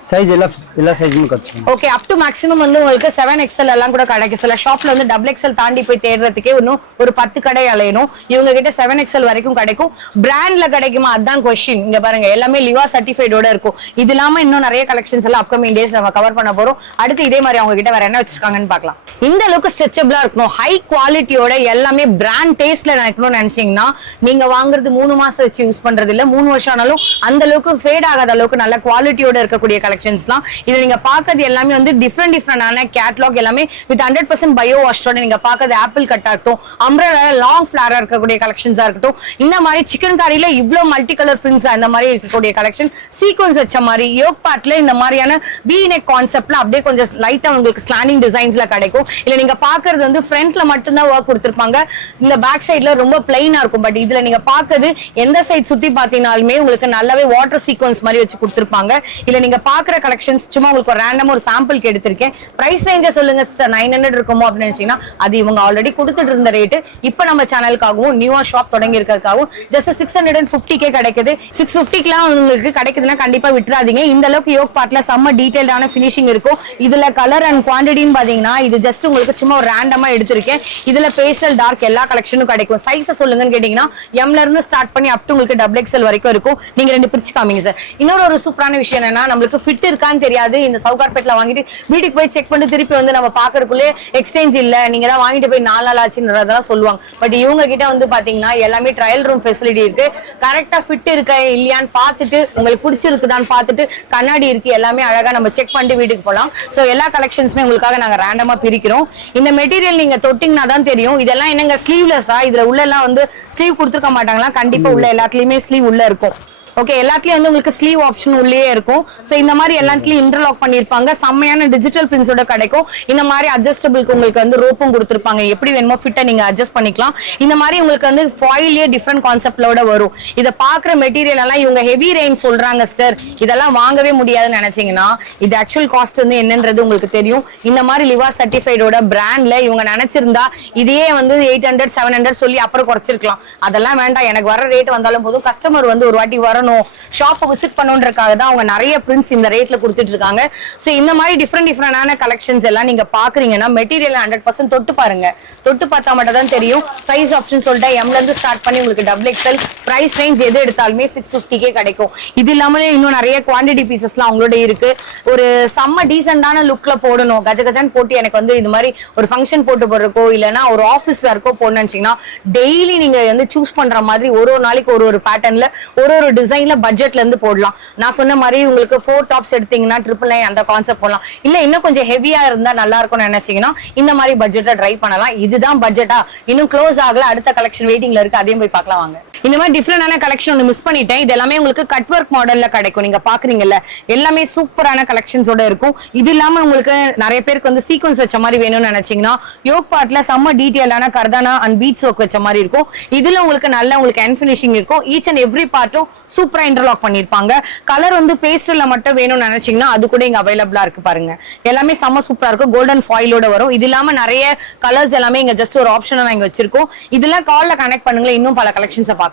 சைஸ் எல்லா சைஸும் கிடைக்கும். ஓகே. அப் டு மேக்ஸிமம் வந்து உங்களுக்கு 7XL எல்லாம் கூட கிடைக்கும். சில ஷாப்ல வந்து XXL தாண்டி போய் தேடுறதுக்கே இன்னும் ஒரு 10 கடை அலையணும். இவங்க கிட்ட 7XL வரைக்கும் கிடைக்கும். பிராண்ட்ல கிடைக்குமா அதான் கொஸ்டின். இங்க பாருங்க எல்லாமே லிவா சர்டிஃபைடோட இருக்கும். இது இல்லாம இன்னும் நிறைய கலெக்ஷன்ஸ் எல்லாம் அப்கமிங் டேஸ் நம்ம கவர் பண்ண போறோம். அடுத்து இதே மாதிரி அவங்க கிட்ட வேற என்ன வச்சிருக்காங்கன்னு பார்க்கலாம். இந்த அளவுக்கு ஸ்ட்ரெச்சபிளா இருக்கணும், ஹை குவாலிட்டியோட எல்லாமே பிராண்ட் டேஸ்ட்ல நினைக்கணும்னு நினைச்சீங்கன்னா நீங்க வாங்குறது 3 மாசம் வச்சு யூஸ் பண்றது இல்ல, 3 வருஷம் ஆனாலும் அந்த அளவுக்கு ஃபேட் ஆகாத அளவுக்கு நல்ல குவாலிட்டியோட இருக்கக்கூடிய கலெக்ஷன்ஸ்லாம் இது நீங்க பாக்குறது எல்லாமே வந்து டிஃப்ரெண்டான கேட்டலாக் எல்லாமே வித் 100% பயோ வாஷோட நீங்க பாக்குறது ஆப்பிள் கட் ஆகட்டும், அம்ப்ரெல்லா லாங் ஃபிளாரா இருக்கக்கூடிய கலெக்ஷன்ஸா இருக்கட்டும், இந்த மாதிரி சிக்கன் காரில இவ்ளோ மல்டி கலர் பிரிண்ட்ஸ் அந்த மாதிரி இருக்கக்கூடிய கலெக்ஷன், சீக்வன்ஸ் வச்ச மாதிரி யோக் பார்ட்ல இந்த மாதிரியான வி நெக் கான்செப்ட்ல அப்படியே கொஞ்சம் லைட்டா உங்களுக்கு ஸ்லாண்டிங் டிசைன்ஸ்ல கிடைக்கும். இல்ல நீங்க பாக்குறது வந்து ஃப்ரண்ட்ல மட்டும் தான் ஒர்க் கொடுத்திருப்பாங்க, இந்த பேக் சைடுல ரொம்ப பிளைனா இருக்கும். பட் இதுல நீங்க பாக்குறது எந்த சைடு சுத்தி பாத்தீங்கனாலுமே உங்களுக்கு நல்லாவே வாட்டர் சீக்வன்ஸ் மாதிரி வச்சு கொடுத்திருப்பாங்க. இல்ல நீங்க பாக்குற கலெக்ஷன்ஸ் சும்மா உங்களுக்கு ரேண்டமா ஒரு சாம்பிளுக்கு எடுத்திருக்கேன். பிரைஸ் ரேஞ்ச சொல்லுங்க சிஸ்டர் 900 இருக்குமோ அப்படின்னு நினைச்சீங்கன்னா அது இவங்க ஆல்ரெடி கொடுத்துட்டு இருந்த ரேட். இப்ப நம்ம சேனலுக்காகவும் நியூவா ஷாப் தொடங்கி இருக்கிறதுக்காகவும் ஜஸ்ட் 650K கிடைக்குது. 650க்குலாம் உங்களுக்கு கிடைக்குதுன்னா கண்டிப்பா விட்டுறாதீங்க. இந்த அளவுக்கு யோக் பார்ட்ல செம்ம டீடைல்டான ஃபினிஷிங் இருக்கும். இதுல கலர் அண்ட் குவான்டிட்டின்னு பாத்தீங்கன்னா இது ஜஸ்ட் உங்களுக்கு சும்மா ஒரு ரேண்டமா எடுத்திருக்கேன். இதுல பேஸ்டல் டார்க் எல்லா கலெக்ஷனும் கிடைக்கும். சைஸ சொல்லுங்கன்னு கேட்டீங்கன்னா M ல இருந்து ஸ்டார்ட் பண்ணி அப் டு உங்களுக்கு XXL வரைக்கும் இருக்கும். நீங்க 2 பிரிச்சு காமிங்க சார். இன்னொரு ஒரு சூப்பரான விஷயம் என்னன்னா நம்மளுக்கு ஃபிட் இருக்கான்னு தெரியாது. இந்த சவுகார்பேட்ல வாங்கிட்டு வீட்டுக்கு போய் செக் பண்ணி திருப்பி வந்து நம்ம பாக்குறதுக்குள்ளே எக்ஸ்சேஞ்ச் இல்ல, நீங்க தான் வாங்கிட்டு போய் 4 நாள் ஆச்சுன்றதெல்லாம் சொல்லுவாங்க. பட் இவங்க கிட்ட வந்து பாத்தீங்கன்னா எல்லாமே ட்ரையல் ரூம் ஃபெசிலிட்டி இருக்கு. கரெக்டா ஃபிட் இருக்கா இல்லையான்னு பார்த்துட்டு உங்களுக்கு பிடிச்சிருக்குதான்னு பார்த்துட்டு கண்ணாடி இருக்கு, எல்லாமே அழகா நம்ம செக் பண்ணிட்டு வீட்டுக்கு போலாம். சோ எல்லா கலெக்ஷன்ஸுமே உங்களுக்காக நாங்க ரேண்டமா பிரிக்கிறோம். இந்த மெட்டீரியல் நீங்க தொட்டிங்கன்னா தான் தெரியும். இதெல்லாம் என்னங்க ஸ்லீவ்லெஸ்ஸா? இதுல உள்ள எல்லாம் வந்து ஸ்லீவ் கொடுத்துருக்க மாட்டாங்களா? கண்டிப்பா உள்ள எல்லாத்துலயுமே ஸ்லீவ் உள்ள இருக்கும். ஓகே. எல்லாத்துலயும் வந்து உங்களுக்கு ஸ்லீவ் ஆப்ஷன் உள்ளே இருக்கும். சோ இந்த மாதிரி எல்லாத்துலயும் இன்டர்லாக் பண்ணிருப்பாங்க. செம்மையான டிஜிட்டல் பிரிண்ட்ஸோட கிடைக்கும். இந்த மாதிரி அட்ஜஸ்டபிளுக்கு உங்களுக்கு வந்து ரோப்பும் கொடுத்துருப்பாங்க. எப்படி வேணுமோ ஃபிட்டை நீங்க அட்ஜஸ்ட் பண்ணிக்கலாம். இந்த மாதிரி உங்களுக்கு வந்து ஃபாயிலே டிஃப்ரெண்ட் கான்செப்ட்லோட வரும். இதை பாக்குற மெட்டீரியல் எல்லாம் இவங்க ஹெவி ரேஞ்ச் சொல்றாங்க சார், இதெல்லாம் வாங்கவே முடியாதுன்னு நினைச்சீங்கன்னா இது ஆக்சுவல் காஸ்ட் வந்து என்னன்றது உங்களுக்கு தெரியும். இந்த மாதிரி லிவா சர்டிஃபைடோட பிராண்ட்ல இவங்க நினைச்சிருந்தா இதையே வந்து 800 700 சொல்லி அப்புறம் குறைச்சிருக்கலாம். அதெல்லாம் வேண்டாம், எனக்கு வர ரேட் வந்தாலும் போதும். கஸ்டமர் வந்து ஒரு வாட்டி வர வரணும், ஷாப்பை விசிட் பண்ணணுன்றதுக்காக தான் அவங்க நிறைய பிரிண்ட்ஸ் இந்த ரேட்ல கொடுத்துட்டு இருக்காங்க. ஸோ இந்த மாதிரி டிஃப்ரெண்டான கலெக்ஷன்ஸ் எல்லாம் நீங்க பாக்குறீங்கன்னா மெட்டீரியல் 100% தொட்டு பாருங்க. தொட்டு பார்த்தா மட்டும் தான் தெரியும். சைஸ் ஆப்ஷன் சொல்லிட்டா எம்ல இருந்து ஸ்டார்ட் பண்ணி உங்களுக்கு XXL பிரைஸ் ரேஞ்ச் எது எடுத்தாலுமே 650 கிடைக்கும். இது இல்லாமலே இன்னும் நிறைய குவான்டிட்டி பீசஸ்லாம் அவங்களோட இருக்கு. ஒரு செம்ம டீசென்டான லுக்ல போடணும், கஜகஜான்னு போட்டு எனக்கு வந்து இது மாதிரி ஒரு ஃபங்க்ஷன் போட்டு போடுறக்கோ இல்லைன்னா ஒரு ஆஃபீஸ் வேர்க்கோ போடணும்னு நினைச்சீங்கன்னா டெய்லி நீங்க வந்து சூஸ் பண்ற மாதிரி ஒரு நாளைக்கு ஒரு பேட்டர்ன்ல ஒரு டிசைன்ல பட்ஜெட்ல இருந்து போடலாம். நான் சொன்ன மாதிரி உங்களுக்கு 4 டாப்ஸ் எடுத்தீங்கன்னா 999 அந்த கான்செப்ட் போடலாம். இல்ல இன்னும் கொஞ்சம் ஹெவியா இருந்தா நல்லா இருக்கும்னு நினைச்சீங்கன்னா இந்த மாதிரி பட்ஜெட்டை ட்ரை பண்ணலாம். இதுதான் பட்ஜெட்டா, இன்னும் க்ளோஸ் ஆகல, அடுத்த கலெக்ஷன் வெயிட்டிங்ல இருக்கு, அதையும் போய் பார்க்கலாம் வாங்க. இந்த மாதிரி டிஃப்ரெண்டான கலெக்ஷன் ஒன்று மிஸ் பண்ணிட்டேன். இது எல்லாமே உங்களுக்கு கட் ஒர்க் மாடல்ல கிடைக்கும். நீங்க பாக்குறீங்கல்ல, எல்லாமே சூப்பரான கலெக்ஷன்ஸோட இருக்கும். இது இல்லாம உங்களுக்கு நிறைய பேருக்கு வந்து சீக்வன்ஸ் வச்ச மாதிரி வேணும்னு நினைச்சீங்கன்னா யோக் பார்ட்ல செம்ம டீடைலான கர்தானா அண்ட் பீட்ஸ் ஒர்க் வச்ச மாதிரி இருக்கும். இதுல உங்களுக்கு நல்ல உங்களுக்கு எண்ட் ஃபினிஷிங் இருக்கும். ஈச் அண்ட் எவ்ரி பார்ட்டும் சூப்பரா இன்டர்லாக் பண்ணிருப்பாங்க. கலர் வந்து பேஸ்டல்ல மட்டும் வேணும்னு நினைச்சீங்கன்னா அது கூட இங்க அவைலபிளா இருக்கு பாருங்க. எல்லாமே செம்ம சூப்பரா இருக்கும். கோல்டன் ஃபாயிலோட வரும். இது இல்லாம நிறைய கலர்ஸ் எல்லாமே இங்க ஜஸ்ட் ஒரு ஆப்ஷனா நாங்க வச்சிருக்கோம். இதெல்லாம் கால்ல கனெக்ட் பண்ணுங்களேன், இன்னும் பல கலெக்ஷன்ஸை பார்க்கலாம்.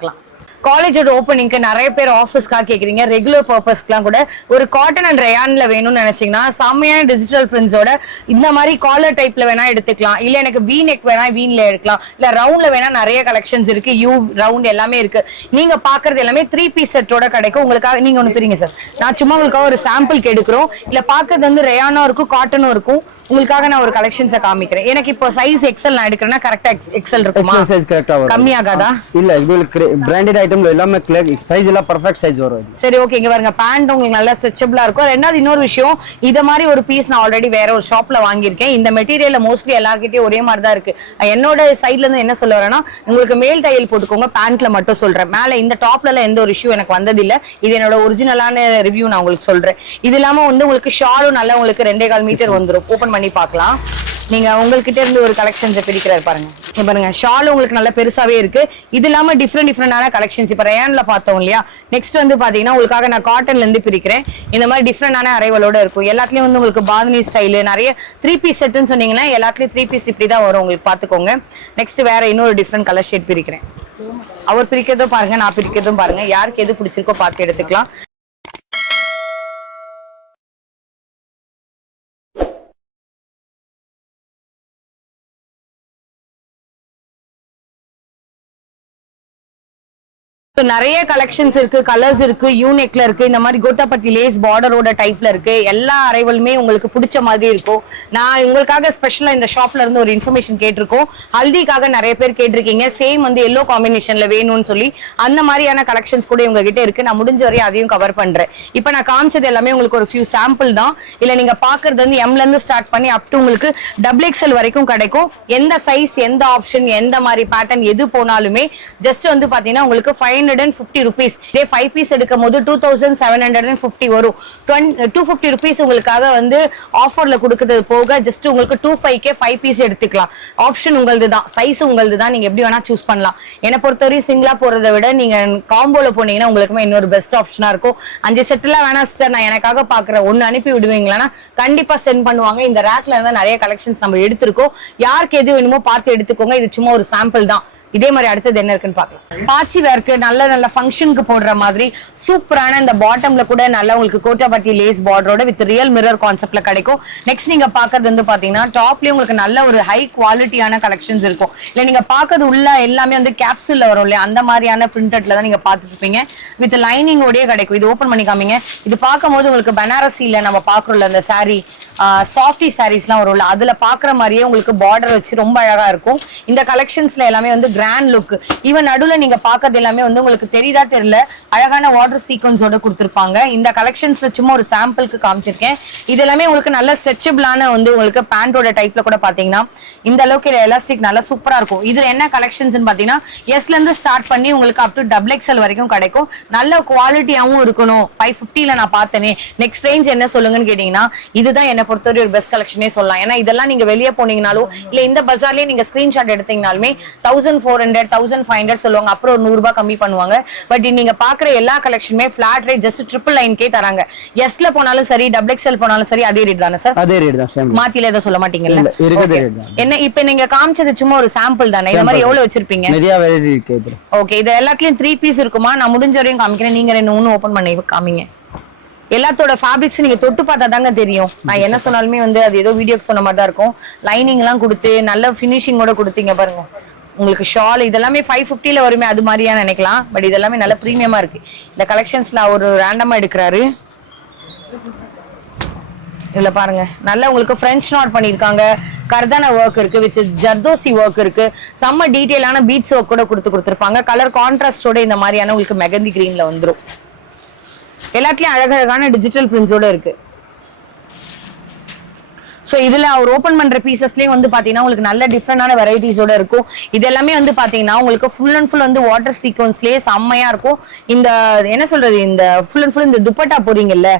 காலேஜோட ஓப்பனிங்க்கு நிறைய பேர் ஆஃபீஸ்க்காக கேக்குறீங்க, ரெகுலர் பர்பஸ்க்குலாம் கூட ஒரு காட்டன் அண்ட் ரயான்ல வேணும்னு நினைச்சீங்கன்னா செம்மையான டிஜிட்டல் பிரிண்ட்ஸோட இந்த மாதிரி காலர் டைப்ல வேணா எடுத்துக்கலாம். இல்ல எனக்கு வி நெக் வேணா வீன்ல எடுக்கலாம், இல்ல ரவுண்ட்ல வேணா நிறைய கலெக்ஷன்ஸ் இருக்கு. யூ ரவுண்ட் எல்லாமே இருக்கு. நீங்க பாக்குறது எல்லாமே 3 பீஸ் செட்டோட கிடைக்கும். உங்களுக்காக நீங்க ஒண்ணு தெரியுங்க சார், நான் சும்மா உங்களுக்காக ஒரு சாம்பிளுக்கு எடுக்கிறோம். இல்ல பாக்குறது வந்து ரயானும் இருக்கும், காட்டனும் இருக்கும். உங்களுக்காக நான் ஒரு கலெக்ஷன்ஸை காமிக்கிறேன். எனக்கு இப்போ சைஸ் XL நான் எடுக்கிறேன்னா கரெக்டா XL இருக்குமா? சைஸ் கரெக்ட்டா வரும், கம்மி ஆகாதா? இல்ல இது பிராண்டட் ஐட்டம்ல எல்லாமே சைஸ் எல்லாம் பெர்ஃபெக்ட் சைஸ் வரும். சரி ஓகே, இங்க பாருங்க, பேண்ட் உங்களுக்கு நல்லா ஸ்ட்ரெச்சபிளா இருக்கும். ரெண்டாவது இன்னொரு விஷயம், இத மாதிரி ஒரு பீஸ் நான் ஆல்ரெடி வேற ஒரு ஷாப்ல வாங்கியிருக்கேன். இந்த மெட்டீரியல் மோஸ்ட்லி எல்லார்கிட்டயும் ஒரே மாதிரி தான் இருக்கு. என்னோட சைட்ல இருந்து என்ன சொல்ல வரேன்னா, உங்களுக்கு மேல் தையல் போட்டுக்கோங்க, பேண்ட்ல மட்டும் சொல்றேன். மேல இந்த டாப்ல எல்லாம் எந்த ஒரு இஷ்யூ எனக்கு வந்ததில்ல. இது என்னோட ஒரிஜினலான ரிவ்யூ, நான் உங்களுக்கு சொல்றேன். இது இல்லாம வந்து உங்களுக்கு ஷாலும் நல்லா உங்களுக்கு 2.25 மீட்டர் வந்துடும். ஓபன் பண்ணி பார்க்கலாம். நீங்க உங்ககிட்ட இருந்து ஒரு கலெக்ஷன்ஸ் பிரிக்கிறாரு பாருங்க. பாருங்க, ஷால் உங்களுக்கு நல்ல பெருசாவே இருக்கு. இது இல்லாம டிஃப்ரெண்டான கலெக்ஷன்ஸ் இப்ப ரயான்ல பார்த்தோம் இல்லையா. நெக்ஸ்ட் வந்து பாத்தீங்கன்னா உங்களுக்காக நான் காட்டன்ல இருந்து பிரிக்கிறேன். இந்த மாதிரி டிஃப்ரெண்டான அரைவலோட இருக்கும். எல்லாத்துலயும் வந்து உங்களுக்கு பாதினி ஸ்டைல், நிறைய 3 பீஸ் செட்னு சொன்னீங்கன்னா எல்லாத்துலயும் 3 பீஸ் இப்படிதான் வரும். உங்களுக்கு பாத்துக்கோங்க. நெக்ஸ்ட் வேற இன்னொரு டிஃப்ரெண்ட் கலர் ஷேட் பிரிக்கிறேன். அவர் பிரிக்கிறதும் பாருங்க, நான் பிரிக்கிறதும் பாருங்க. யாருக்கு எது பிடிச்சிருக்கோ பார்த்து எடுத்துக்கலாம். நிறைய கலெக்ஷன்ஸ் இருக்கு, கலர்ஸ் இருக்கு, யூனிக்ல இருக்கு. இந்த மாதிரி கோட்டாப்பட்டி லேஸ் பார்டரோட டைப்ல இருக்கு. எல்லா அரைவலுமே உங்களுக்கு பிடிச்ச மாதிரி இருக்கும். நான் உங்களுக்காக ஸ்பெஷலா இந்த ஷாப்ல இருந்து ஒரு இன்ஃபர்மேஷன் கேட்டிருக்கோம். ஹல்திக்காக நிறைய பேர் கேட்டிருக்கீங்க, சேம் வந்து எல்லோ காம்பினேஷன்ல வேணும்னு சொல்லி. அந்த மாதிரியான கலெக்ஷன்ஸ் கூட உங்ககிட்ட இருக்கு. நான் முடிஞ்ச வரையும் அதையும் கவர் பண்றேன். இப்ப நான் காமிச்சது எல்லாமே உங்களுக்கு ஒரு ஃபியூ சாம்பிள் தான். இல்ல நீங்க பாக்குறது வந்து எம்ல இருந்து ஸ்டார்ட் பண்ணி அப் டு உங்களுக்கு XXL வரைக்கும் கிடைக்கும். எந்த சைஸ், எந்த ஆப்ஷன், எந்த மாதிரி பேட்டர்ன் எது போனாலுமே ஜஸ்ட் வந்து பாத்தீங்கன்னா உங்களுக்கு 550 rupees. இதே 5 பீஸ் எடுக்கும் போது 2750 வரும். 250 rupees உங்களுக்காக வந்து ஆஃபர்ல கொடுக்கிறது போக ஜஸ்ட் உங்களுக்கு 25K 5 பீஸ் எடுத்துக்கலாம். ஆப்ஷன் உங்களது தான், சைஸ் உங்களது தான். நீங்க எப்படி வேணா சூஸ் பண்ணலாம். என்னை பொறுத்தவரை சிங்கிளா போறதை விட நீங்க காம்போல போனீங்கன்னா உங்களுக்கு இன்னொரு பெஸ்ட் ஆப்ஷனா இருக்கும். 5 செட்லாம் வேணா சிஸ்டர், நான் எனக்காக பாக்குறேன், ஒன்னு அனுப்பி விடுவீங்களா? கண்டிப்பா சென்ட் பண்ணுவாங்க. இந்த ரேக்ல இருந்தா நிறைய கலெக்ஷன்ஸ் நம்ம எடுத்திருக்கோம். யாருக்கு எது வேணுமோ பார்த்து எடுத்துக்கோங்க. இது சும்மா ஒரு சாம்பிள் தான். இதே மாதிரி அடுத்தது என்ன இருக்குன்னு பார்க்கலாம். பாச்சி வேர்க்கு நல்ல ஃபங்க்ஷனுக்கு போடுற மாதிரி சூப்பரான இந்த பாட்டம்ல கூட நல்ல உங்களுக்கு gota patti lace பார்டரோட with real mirror கான்செப்ட்ல கிடைக்கும். நெக்ஸ்ட் நீங்க பாக்குறது வந்து பாத்தீங்கன்னா டாப்லயே உங்களுக்கு நல்ல ஒரு ஹை குவாலிட்டியான கலெக்ஷன்ஸ் இருக்கும். இல்ல நீங்க பாக்குறது உள்ள எல்லாமே வந்து கேப்சூல்ல வரும் இல்லையா, அந்த மாதிரியான பிரிண்டட்ல தான் நீங்க பாத்துட்டு இருப்பீங்க. வித் லைனிங் ஓடயே கிடைக்கும். இது ஓபன் பண்ணி காமிங்க. இது பார்க்கும் போது உங்களுக்கு பனாரசில நம்ம பாக்குறோம்ல அந்த சாரி, சாஃப்டி சாரீஸ்லாம் வரும்ல, அதுல பாக்குற மாதிரியே உங்களுக்கு பார்டர் வச்சு ரொம்ப அழகா இருக்கும். இந்த கலெக்ஷன்ஸ்ல எல்லாமே வந்து கிராண்ட் லுக். ஈவன் நடுவுல நீங்க பாக்குறது எல்லாமே வந்து உங்களுக்கு தெரியுதா தெரியல, அழகான வாட்டர் சீக்வன்ஸோட கொடுத்துருப்பாங்க. இந்த கலெக்ஷன்ஸ்ல சும்மா ஒரு சாம்பிளுக்கு காமிச்சிருக்கேன். இது எல்லாமே உங்களுக்கு நல்ல ஸ்ட்ரெச்சபிளான வந்து உங்களுக்கு பேண்டோட டைப்ல கூட பாத்தீங்கன்னா இந்த அளவுக்கு எலாஸ்டிக் நல்லா சூப்பரா இருக்கும். இது என்ன கலெக்ஷன்ஸ் பாத்தீங்கன்னா எஸ்ல இருந்து ஸ்டார்ட் பண்ணி உங்களுக்கு அப் டு XXL வரைக்கும் கிடைக்கும். நல்ல குவாலிட்டியாவும் இருக்கணும். 550ல நான் பார்த்தேனே. நெக்ஸ்ட் ரேஞ்ச் என்ன சொல்லுங்கன்னு கேட்டீங்கன்னா இதுதான் என்ன பொறுத்தவரை ஒரு பெஸ்ட் கலெக்ஷனே சொல்லலாம். ஏன்னா இதெல்லாம் நீங்க வெளியே போனீங்கனாலும் இல்ல இந்த பஜார்லயே நீங்க ஸ்கிரீன்ஷாட் எடுத்தீங்கனாலுமே 1400 1400 1500 சொல்லுவாங்க, அப்புறம் ஒரு 100 ரூபாய் கம்மி பண்ணுவாங்க. பட் நீங்க பாக்குற எல்லா கலெக்ஷனுமே ஃபிளாட் ரேட் ஜஸ்ட் 999 தராங்க. எஸ்ல போனாலும் சரி, டபுள் எக்ஸ்எல் போனாலும் சரி அதே ரேட் தானே சார்? அதே ரேட் தான் சேம். மாத்தில எதை சொல்ல மாட்டீங்கல்ல? இருக்குது ரேட் தான். என்ன இப்ப நீங்க காமிச்சது சும்மா ஒரு சாம்பிள் தானே, இந்த மாதிரி எவ்வளவு வச்சிருப்பீங்க? நிறைய வெரைட்டி இருக்கு இதுல. ஓகே, இது எல்லாத்துலயும் 3 பீஸ் இருக்குமா? நான் முடிஞ்ச வரையும் காமிக்கிறேன், நீங்க ரெண்டு ஒன்னு ஓபன் பண்ணி காமிங்க. எல்லாத்தோட ஃபேப்ரிக்ஸ் நீங்க தொட்டு பார்த்தா தாங்க தெரியும். நான் என்ன சொன்னாலுமே வந்து அது ஏதோ வீடியோக்கு சொன்ன மாதிரி தான் இருக்கும். லைனிங் எல்லாம் கொடுத்து நல்ல ஃபினிஷிங்கோட கொடுத்தீங்க பாருங்க. உங்களுக்கு ஷால் இதெல்லாமே 550ல வருமே, அது மாதிரியா நினைக்கலாம். பட் இதெல்லாமே நல்ல பிரீமியமா இருக்கு. இந்த கலெக்ஷன்ஸ்ல ஒரு ரேண்டமா எடுக்கிறாரு. இதுல பாருங்க, நல்ல உங்களுக்கு பிரெஞ்ச் நாட் பண்ணிருக்காங்க, கர்தானா ஒர்க் இருக்கு, வித் ஜர்தோசி ஒர்க் இருக்கு, செம்ம டீடைலான பீட்ஸ் ஒர்க் கூட கொடுத்துருப்பாங்க. கலர் கான்ட்ராஸ்டோட இந்த மாதிரியான உங்களுக்கு மெகந்தி கிரீன்ல வந்துரும். எல்லாத்துலயும் அழகழகான டிஜிட்டல் பிரிண்ட்ஸோட இருக்கு. சோ இதுல அவர் ஓபன் பண்ற பீசஸ்லயே வந்து பாத்தீங்கன்னா உங்களுக்கு நல்ல டிஃப்ரெண்டான வெரைட்டிஸோட இருக்கும். இது எல்லாமே வந்து பாத்தீங்கன்னா உங்களுக்கு ஃபுல் அண்ட் ஃபுல் வந்து வாட்டர் சீக்வன்ஸ்லயே செம்மையா இருக்கும். இந்த என்ன சொல்றது, இந்த ஃபுல் அண்ட் ஃபுல் இந்த துப்பட்டா போறீங்கல்ல,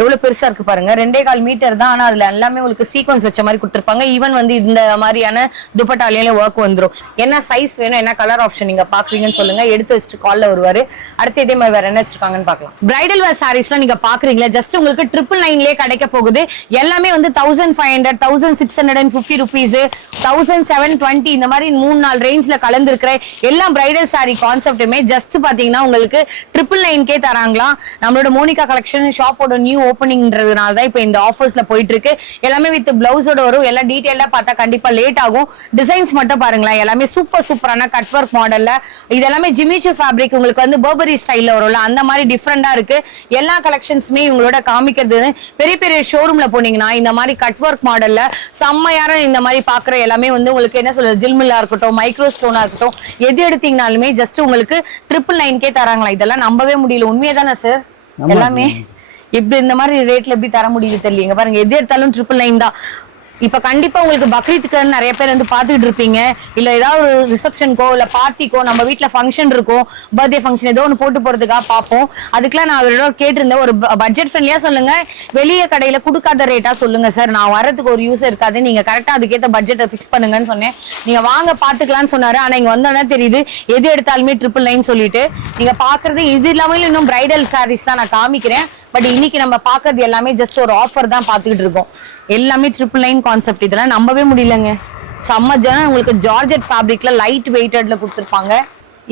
எவ்வளவு பெருசா இருக்கு பாருங்க. 2.25 மீட்டர் தான். ஆனா அதுல எல்லாமே உங்களுக்கு சீக்வன்ஸ் வச்ச மாதிரி கொடுத்துருப்பாங்க. ஈவன் வந்து இந்த மாதிரியான துப்பட்டாலையில ஒர்க் வந்துரும். என்ன சைஸ் வேணும், என்ன கலர் ஆப்ஷன் நீங்க பாக்குறீங்கன்னு சொல்லுங்க, எடுத்து வச்சுட்டு கால்ல வருவாரு. அடுத்து இதே மாதிரி வேற என்ன வச்சிருக்காங்கன்னு பாக்கலாம். பிரைடல் வேர் சாரீஸ்லாம் நீங்க பாக்குறீங்களா, ஜஸ்ட் உங்களுக்கு 999லயே கிடைக்க போகுது. எல்லாமே வந்து 1500 1650 ருபீஸ், 1720 இந்த மாதிரி 3-4 ரேஞ்ச்ல கலந்து இருக்கிற எல்லா பிரைடல் சாரி கான்செப்ட்டுமே ஜஸ்ட் பாத்தீங்கன்னா உங்களுக்கு 999கே தராங்களாம். நம்மளோட மோனிகா கலெக்ஷன் ஷாப்போட நியூ ஓப்பனிங்ன்றதுனால தான் இப்போ இந்த ஆஃபர்ஸ்ல போயிட்டு இருக்கு. எல்லாமே வித் பிளவுஸோட வரும். எல்லாம் டீடைலா பார்த்தா கண்டிப்பா லேட் ஆகும். டிசைன்ஸ் மட்டும் பாருங்களேன், எல்லாமே சூப்பரான கட் ஒர்க் மாடல்ல. இது எல்லாமே ஜிமிச்சு ஃபேப்ரிக், உங்களுக்கு வந்து பர்பரி ஸ்டைல்ல வரும்ல, அந்த மாதிரி டிஃப்ரெண்டா இருக்கு. எல்லா கலெக்ஷன்ஸுமே இவங்களோட காமிக்கிறது. பெரிய பெரிய ஷோரூம்ல போனீங்கன்னா இந்த மாதிரி கட் ஒர்க் மாடல்ல செம்மையான இந்த மாதிரி பாக்குற எல்லாமே வந்து உங்களுக்கு என்ன சொல்றது, ஜில்மில்லா இருக்கட்டும், மைக்ரோ ஸ்டோனா இருக்கட்டும், எது எடுத்தீங்கனாலுமே ஜஸ்ட் உங்களுக்கு 999கே தராங்களா. இதெல்லாம் நம்பவே முடியல. உண்மையதானே சார்? எல்லாமே இப்படி இந்த மாதிரி ரேட்ல எப்படி தர முடியுது தெரியலங்க பாருங்க. எது எடுத்தாலும் 999 தான். இப்ப கண்டிப்பா உங்களுக்கு பக்ரீத்துக்கு நிறைய பேர் வந்து பாத்துக்கிட்டு இருப்பீங்க, இல்ல ஏதாவது ஒரு ரிசப்ஷனுக்கோ இல்ல பார்ட்டிக்கோ, நம்ம வீட்டுல ஃபங்க்ஷன் இருக்கும், பர்த்டே ஃபங்க்ஷன் ஏதோ ஒன்று போட்டு போறதுக்காக பார்ப்போம். அதுக்கெல்லாம் நான் அவரோட கேட்டிருந்தேன், ஒரு பட்ஜெட் ஃப்ரெண்ட்லியா சொல்லுங்க, வெளியே கடையில கொடுக்காத ரேட்டா சொல்லுங்க சார், நான் வரதுக்கு ஒரு யூஸ் இருக்காது, நீங்க கரெக்டா அதுக்கேற்ற பட்ஜெட்டை ஃபிக்ஸ் பண்ணுங்கன்னு சொன்னேன். நீங்க வாங்க பாத்துக்கலாம்னு சொன்னாரு. ஆனா இங்க வந்தோன்னா தெரியுது எது எடுத்தாலுமே 999 சொல்லிட்டு. நீங்க பாக்குறது இது இல்லாம இன்னும் பிரைடல் சாரீஸ் தான் நான் காமிக்கிறேன். பட் இன்னைக்கு நம்ம பாக்குறது எல்லாமே ஜஸ்ட் ஒரு ஆஃபர் தான் பாத்துக்கிட்டு இருக்கோம். எல்லாமே 999 கான்செப்ட். இதெல்லாம் நம்பவே முடியலங்க. செம்ம ஜனம். உங்களுக்கு ஜார்ஜெட் ஃபேப்ரிக்ல லைட் வெயிட்டட்ல கொடுத்துருப்பாங்க.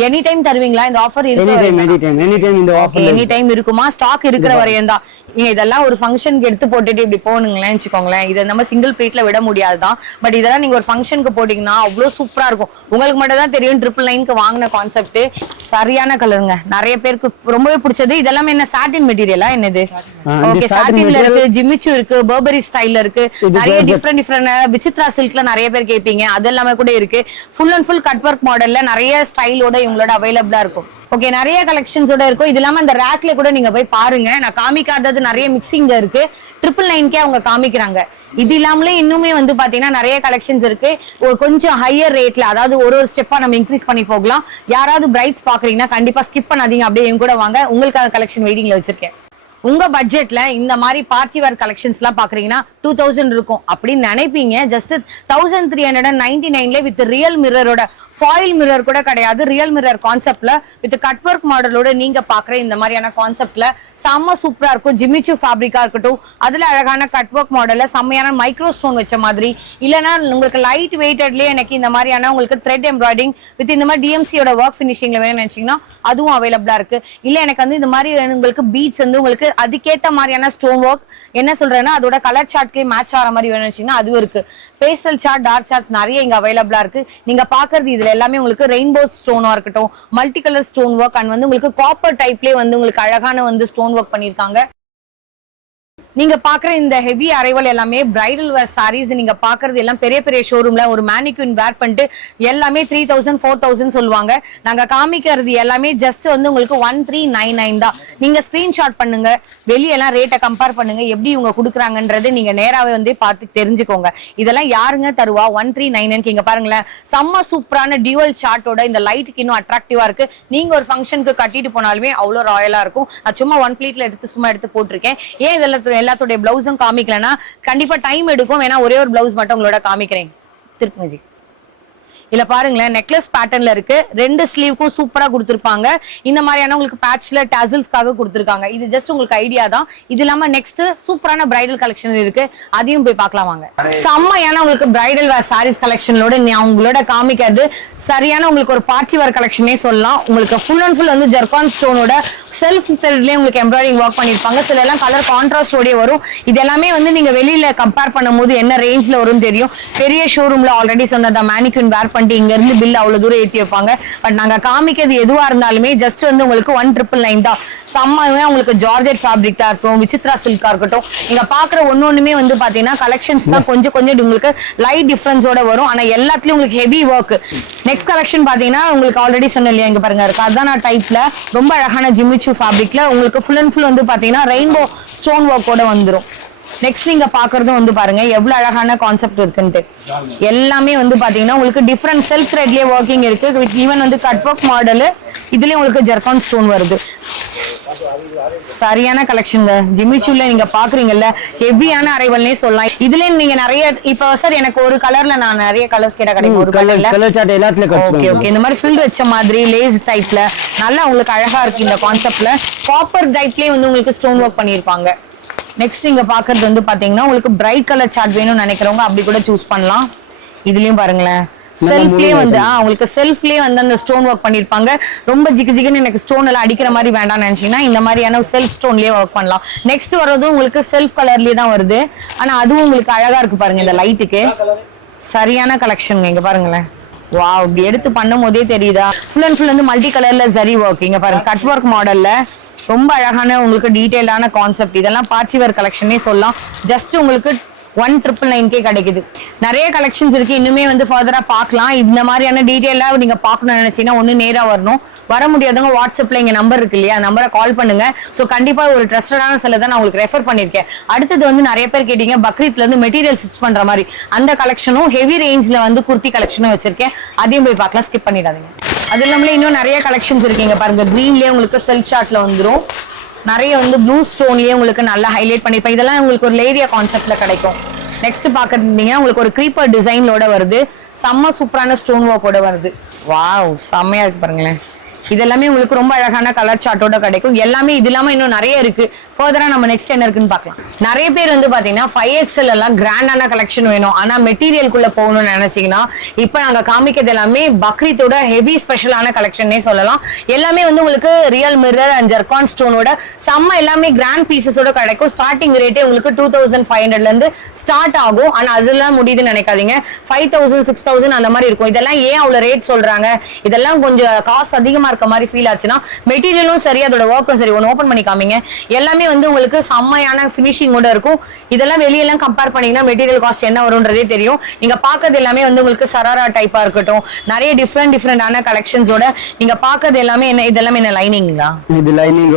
எனி டைம் தருவீங்களா இந்த ஆஃபர்? எனி டைம் இருக்குமா? ஸ்டாக் இருக்கிற வரையும் தான். நீங்க இதெல்லாம் ஒரு ஃபங்க்ஷனுக்கு எடுத்து போட்டுட்டு இப்படி போனுங்களேன்னு வச்சுக்கோங்களேன், இதை நம்ம சிங்கிள் பிளேட்ல விட முடியாதுதான். பட் இதெல்லாம் நீங்க ஒரு ஃபங்க்ஷனுக்கு போட்டீங்கன்னா அவ்வளவு சூப்பரா இருக்கும். உங்களுக்கு மட்டும் தான் தெரியும் 999க்கு வாங்கின கான்செப்ட். சரியான கலருங்க, நிறைய பேருக்கு ரொம்பவே பிடிச்சது. இதெல்லாம் என்ன சாட்டின் மெட்டீரியலா என்னது? ஓகே, சாட்டின்ல இருக்கு, ஜிமிச்சு இருக்கு, பர்பரி ஸ்டைல்ல இருக்கு, நிறைய டிஃப்ரெண்ட் விசித்ரா சில்க்ல நிறைய பேர் கேட்பீங்க, அது எல்லாமே கூட இருக்கு. Full and full cut work மாடல்ல நிறைய ஸ்டைலோட இவங்களோட அவைலபிளா இருக்கும். ஓகே, நிறைய கலெக்ஷன்ஸோட இருக்கும். இது இல்லாம இந்த ரேக்ல கூட நீங்க போய் பாருங்க, நான் காமிக்காதது நிறைய மிக்சிங்ல இருக்கு. 999கே அவங்க காமிக்கிறாங்க. இது இல்லாமலே இன்னுமே வந்து பாத்தீங்கன்னா நிறைய கலெக்ஷன்ஸ் இருக்கு. ஒரு கொஞ்சம் ஹையர் ரேட்ல, அதாவது ஒரு ஸ்டெப்பா நம்ம இன்க்ரீஸ் பண்ணி போகலாம். யாராவது பிரைட்ஸ் பாக்குறீங்கன்னா கண்டிப்பா ஸ்கிப் பண்ணாதீங்க, அப்படியே என் கூட வாங்க. உங்களுக்காக கலெக்ஷன் வெயிட்டிங்ல வச்சிருக்கேன். உங்க பட்ஜெட்ல இந்த மாதிரி பார்ட்டி வேர் கலெக்ஷன்ஸ் எல்லாம் பாக்குறீங்கன்னா 2000 இருக்கும் அப்படின்னு நினைப்பீங்க. ஜஸ்ட் 1399ல வித் ரியல் மிரரோட, ஃபாயில் மிரர் கூட கிடையாது, ரியல் மிரர் கான்செப்ட்ல வித் கட் ஒர்க் மாடலோட நீங்க பாக்குற இந்த மாதிரியான கான்செப்ட்ல செம்ம சூப்பரா இருக்கும். ஜிமிச்சு ஃபேப்ரிக்கா இருக்கட்டும், அதுல அழகான கட் ஒர்க் மாடல்ல செம்மையான மைக்ரோ ஸ்டோன் வச்ச மாதிரி, இல்லைன்னா உங்களுக்கு லைட் வெயிட்டட்லயே எனக்கு இந்த மாதிரியான உங்களுக்கு த்ரெட் எம்ப்ராய்டிங் வித் இந்த மாதிரி டிஎம்சியோட ஒர்க் ஃபினிஷிங்ல வேணும்னு நினைச்சீங்கன்னா அதுவும் அவைலபிளா இருக்கு. இல்ல எனக்கு வந்து இந்த மாதிரி உங்களுக்கு பீட்ஸ் வந்து உங்களுக்கு அதுக்கேத்த மாதிரியான ஸ்டோன் ஒர்க், என்ன சொல்றேன்னா அதோட கலர் சார்ட்லயே மேட்ச் ஆகிற மாதிரி வேணும்னு வச்சீங்கன்னா அதுவும் இருக்கு. பேஸ்டல் சார்ட், டார்க் சார்ட்ஸ் நிறைய இங்க அவைலபிளா இருக்கு. நீங்க பாக்குறது இதுல எல்லாமே உங்களுக்கு ரெயின்போ ஸ்டோனா இருக்கட்டும், multi colour stone work, and வந்து உங்களுக்கு காப்பர் டைப்லயே வந்து உங்களுக்கு அழகான வந்து ஸ்டோன் ஒர்க் பண்ணிருக்காங்க. நீங்க பாக்குற இந்த ஹெவி அரைவல் எல்லாமே பிரைடல் வேர் சாரீஸ். நீங்க பாக்குறது எல்லாம் பெரிய பெரிய ஷோரூம்ல ஒரு மேனிக்யூன் வேர் பண்ணிட்டு எல்லாமே 3000 4000 சொல்லுவாங்க. நாங்க காமிக்கிறது எல்லாமே ஜஸ்ட் வந்து உங்களுக்கு 1399 தான். நீங்க ஸ்கிரீன்ஷாட் பண்ணுங்க, வெளியெல்லாம் ரேட்டை கம்பேர் பண்ணுங்க, எப்படி இவங்க கொடுக்குறாங்கன்றது நீங்க நேராவே வந்து பார்த்து தெரிஞ்சுக்கோங்க. இதெல்லாம் யாருங்க தருவா 1399? இங்க பாருங்களேன், செம்ம சூப்பரான டியூவல் சார்ட்டோட இந்த லைட்டுக்கு இன்னும் அட்ராக்டிவா இருக்கு. நீங்க ஒரு ஃபங்க்ஷனுக்கு கட்டிட்டு போனாலுமே அவ்வளவு ராயலா இருக்கும். நான் சும்மா ஒன் பிளேட்ல எடுத்து போட்டிருக்கேன். ஏன் இதெல்லாம் எல்லாத்தோட பிளவுஸும் காமிக்கலன்னா கண்டிப்பா டைம் எடுக்கும். வேணா ஒரே ஒரு பிளவுஸ் மட்டும் உங்களோட காமிக்கிறேன். திருப்புங்க ஜி. இல்ல பாருங்களேன் நெக்லஸ் பேட்டர்ன்ல இருக்கு, 2 ஸ்லீவ்க்கும் சூப்பரா கொடுத்திருப்பாங்க. இந்த மாதிரியான உங்களுக்கு பேட்ச்ல டாசல்ஸ்க்காக கொடுத்திருக்காங்க. இது ஜஸ்ட் உங்களுக்கு ஐடியா தான். இது இல்லாம நெக்ஸ்ட் சூப்பரான பிரைடல் கலெக்ஷன் இருக்கு, அதையும் போய் பார்க்கலாம் வாங்க. செம்மையான உங்களுக்கு பிரைடல் வேர் சாரீஸ் கலெக்ஷனோட நான் உங்களோட காமிக்கிறது சரியான உங்களுக்கு ஒரு பார்ட்டி வேர் கலெக்ஷனே சொல்லலாம். உங்களுக்கு ஃபுல் அண்ட் ஃபுல் வந்து ஜெர்கான் ஸ்டோனோட செல்ஃப் த்ரெட்லயே உங்களுக்கு எம்ப்ராய்டிங் ஒர்க் பண்ணிருப்பாங்க. சில எல்லாம் கலர் கான்ட்ராஸ்டோடய வரும். இது எல்லாமே வந்து நீங்க வெளியில கம்பேர் பண்ணும்போது என்ன ரேஞ்ச்ல வரும்னு தெரியும். பெரிய ஷோரூம்ல ஆல்ரெடி சொன்னதா மேனிக்யூன் வேர் பண்ணிட்டு இங்க இருந்து பில் அவ்வளவு தூரம் ஏற்றி வைப்பாங்க. பட் நாங்க காமிக்கிறது எதுவா இருந்தாலுமே ஜஸ்ட் வந்து உங்களுக்கு 1999 தான். செம்மையா உங்களுக்கு ஜார்ஜெட் ஃபேப்ரிக்கா இருக்கும், விசித்ரா சில்கா இருக்கட்டும். நீங்க பாக்குற ஒன்னொண்ணுமே வந்து பாத்தீங்கன்னா கலெக்ஷன்ஸ் தான் கொஞ்சம் உங்களுக்கு லைட் டிஃபரன்ஸோட வரும். ஆனா எல்லாத்துலயும் உங்களுக்கு ஹெவி ஒர்க். நெக்ஸ்ட் கலெக்ஷன் பாத்தீங்கன்னா உங்களுக்கு ஆல்ரெடி சொன்ன இல்லையா, இங்க பாருங்க கர்தானா டைப்ல ரொம்ப அழகான ஜிமிச்சு ஃபேப்ரிக்ல உங்களுக்கு ஃபுல் அண்ட் ஃபுல் வந்து பாத்தீங்கன்னா ரெயின்போ ஸ்டோன் ஒர்க்கோட வந்துரும். நெக்ஸ்ட் நீங்க பாக்குறதும் வந்து பாருங்க எவ்வளவு அழகான கான்செப்ட் இருக்குன்ட்டு. எல்லாமே வந்து பாத்தீங்கன்னா உங்களுக்கு டிஃபரெண்ட் செல்ஃப் த்ரெட்லயே ஒர்க்கிங் இருக்கு. ஈவன் வந்து கட் ஒர்க் மாடல், இதுலயும் உங்களுக்கு ஜெர்கான் ஸ்டோன் வருது. சரியான கலெக்ஷன். ஜிமிச்சுல நீங்க பாக்குறீங்கல்ல ஹெவியான அரைவல்னே சொல்லலாம். இதுல நீங்க நிறைய இப்ப சார் எனக்கு ஒரு கலர்ல நான் நிறைய கலர்ஸ் கேட்டா கிடைக்கும். ஒரு கலர் சார்ட் எல்லாத்துலயும் ஓகே ஓகே இந்த மாதிரி ஃபில் வச்ச மாதிரி லேஸ் டைப்ல நல்லா உங்களுக்கு அழகா இருக்கு. இந்த கான்செப்ட்ல காப்பர் டைப்லயே வந்து உங்களுக்கு ஸ்டோன் ஒர்க் பண்ணிருப்பாங்க. நெக்ஸ்ட் நீங்க பாக்குறது வந்து பாத்தீங்கன்னா உங்களுக்கு பிரைட் கலர் சார்ட் வேணும்னு நினைக்கிறவங்க அப்படி கூட சூஸ் பண்ணலாம். இதுலயும் பாருங்களேன் செல்ஃப்லயே வந்து உங்களுக்கு செல்ஃப்லயே வந்து அந்த ஸ்டோன் ஒர்க் பண்ணிருப்பாங்க. ரொம்ப ஜிகுன்னு எனக்கு ஸ்டோன் எல்லாம் அடிக்கிற மாதிரி வேண்டாம்னு நினைச்சீங்கன்னா இந்த மாதிரியான செல்ஃப் ஸ்டோன்லயே ஒர்க் பண்ணலாம். நெக்ஸ்ட் வரதும் உங்களுக்கு செல்ஃப் கலர்லயே தான் வருது. ஆனா அதுவும் உங்களுக்கு அழகா இருக்கு பாருங்க. இந்த லைட்டுக்கு சரியான கலெக்ஷன். இங்க பாருங்களேன், வாவ், இப்படி எடுத்து பண்ணும் போதே தெரியுதா ஃபுல் அண்ட் ஃபுல் வந்து மல்டி கலர்ல ஜரி ஒர்க். இங்க பாருங்க கட் ஒர்க் மாடல்ல ரொம்ப அழகான உங்களுக்கு டீடைலான கான்செப்ட். இதெல்லாம் பார்ட்டி வேர் கலெக்ஷனே சொல்லலாம். ஜஸ்ட் உங்களுக்கு 1999 கிடைக்குது. நிறைய கலெக்ஷன்ஸ் இருக்கு, இன்னுமே வந்து ஃபர்தரா பார்க்கலாம். இந்த மாதிரியான டீடைலா நீங்க பார்க்கணும்னு நினைச்சீங்கன்னா ஒண்ணு நேரா வரணும். வர முடியாதவங்க வாட்ஸ்அப்ல எங்க நம்பர் இருக்கு இல்லையா, நம்பரை கால் பண்ணுங்க. சோ கண்டிப்பா ஒரு ட்ரஸ்டடான செல்ல தான் நான் உங்களுக்கு ரெஃபர் பண்ணிருக்கேன். அடுத்தது வந்து நிறைய பேர் கேட்டீங்க பக்ரீத்ல இருந்து மெட்டீரியல் ஸ்டிச் பண்ற மாதிரி அந்த கலெக்ஷனும் ஹெவி ரேஞ்ச்ல வந்து குர்த்தி கலெக்ஷனும் வச்சிருக்கேன். அதையும் போய் பார்க்கலாம், ஸ்கிப் பண்ணிடாதீங்க. அது இல்லாமலே இன்னும் நிறைய கலெக்ஷன்ஸ் இருக்கீங்க பாருங்க. கிரீன்லயே உங்களுக்கு செல்ஃப் சார்ட்ல வந்துரும். நிறைய வந்து ப்ளூ ஸ்டோன்லயே உங்களுக்கு நல்லா ஹைலைட் பண்ணிருப்பேன். இதெல்லாம் உங்களுக்கு ஒரு லேரியா கான்செப்ட்ல கிடைக்கும். நெக்ஸ்ட் பாக்குறீங்கன்னா உங்களுக்கு ஒரு கிரீப்பர் டிசைனோட வருது. செம்ம சூப்பரான ஸ்டோன் ஒர்க்கோட வருது. வாவ், செம்மையா இருக்கு பாருங்களேன். இதெல்லாமே உங்களுக்கு ரொம்ப அழகான கலர் சார்ட்டோட கிடைக்கும். எல்லாமே இது இல்லாம இன்னும் நிறைய இருக்கு. ஃபர்தரா நம்ம நெக்ஸ்ட் என்ன இருக்குன்னு பார்க்கலாம். நிறைய பேர் வந்து பாத்தீங்கன்னா 5XL எல்லாம் கிராண்டான கலெக்ஷன் வேணும், ஆனா மெட்டீரியலுக்குள்ள போகணும்னு நினைச்சீங்கன்னா இப்ப நாங்க காமிக்கிறது எல்லாமே பக்ரீத்தோட ஹெவி ஸ்பெஷலான கலெக்ஷனே சொல்லலாம். எல்லாமே வந்து உங்களுக்கு ரியல் மிரர் அண்ட் ஜெர்கான் ஸ்டோனோட செம்ம எல்லாமே கிராண்ட் பீசஸோட கிடைக்கும். ஸ்டார்டிங் ரேட்டே உங்களுக்கு 2500 இருந்து ஸ்டார்ட் ஆகும். ஆனா அதெல்லாம் முடியுதுன்னு நினைக்காதீங்க. 5000 6000 அந்த மாதிரி இருக்கும். இதெல்லாம் ஏன் அவ்வளவு ரேட் சொல்றாங்க, இதெல்லாம் கொஞ்சம் காஸ்ட் அதிகமா இருக்க மாதிரி ஃபீல் ஆச்சுன்னா மெட்டீரியலும் சரி அதோட ஒர்க்கும் சரி ஒன்னு ஓபன் பண்ணி காமிங்க. எல்லாமே வந்து உங்களுக்கு செம்மையான ஃபினிஷிங்கோட இருக்கும். இதெல்லாம் வெளியெல்லாம் கம்பேர் பண்ணீங்கன்னா மெட்டீரியல் காஸ்ட் என்ன வரும்ன்றதே தெரியும். நீங்க பாக்குறது எல்லாமே வந்து உங்களுக்கு சராரா டைப்பா இருக்கட்டும், நிறைய டிஃப்ரெண்டான கலெக்ஷன்ஸோட நீங்க பாக்குறது எல்லாமே என்ன, இதெல்லாம் என்ன லைனிங்களா? இது lining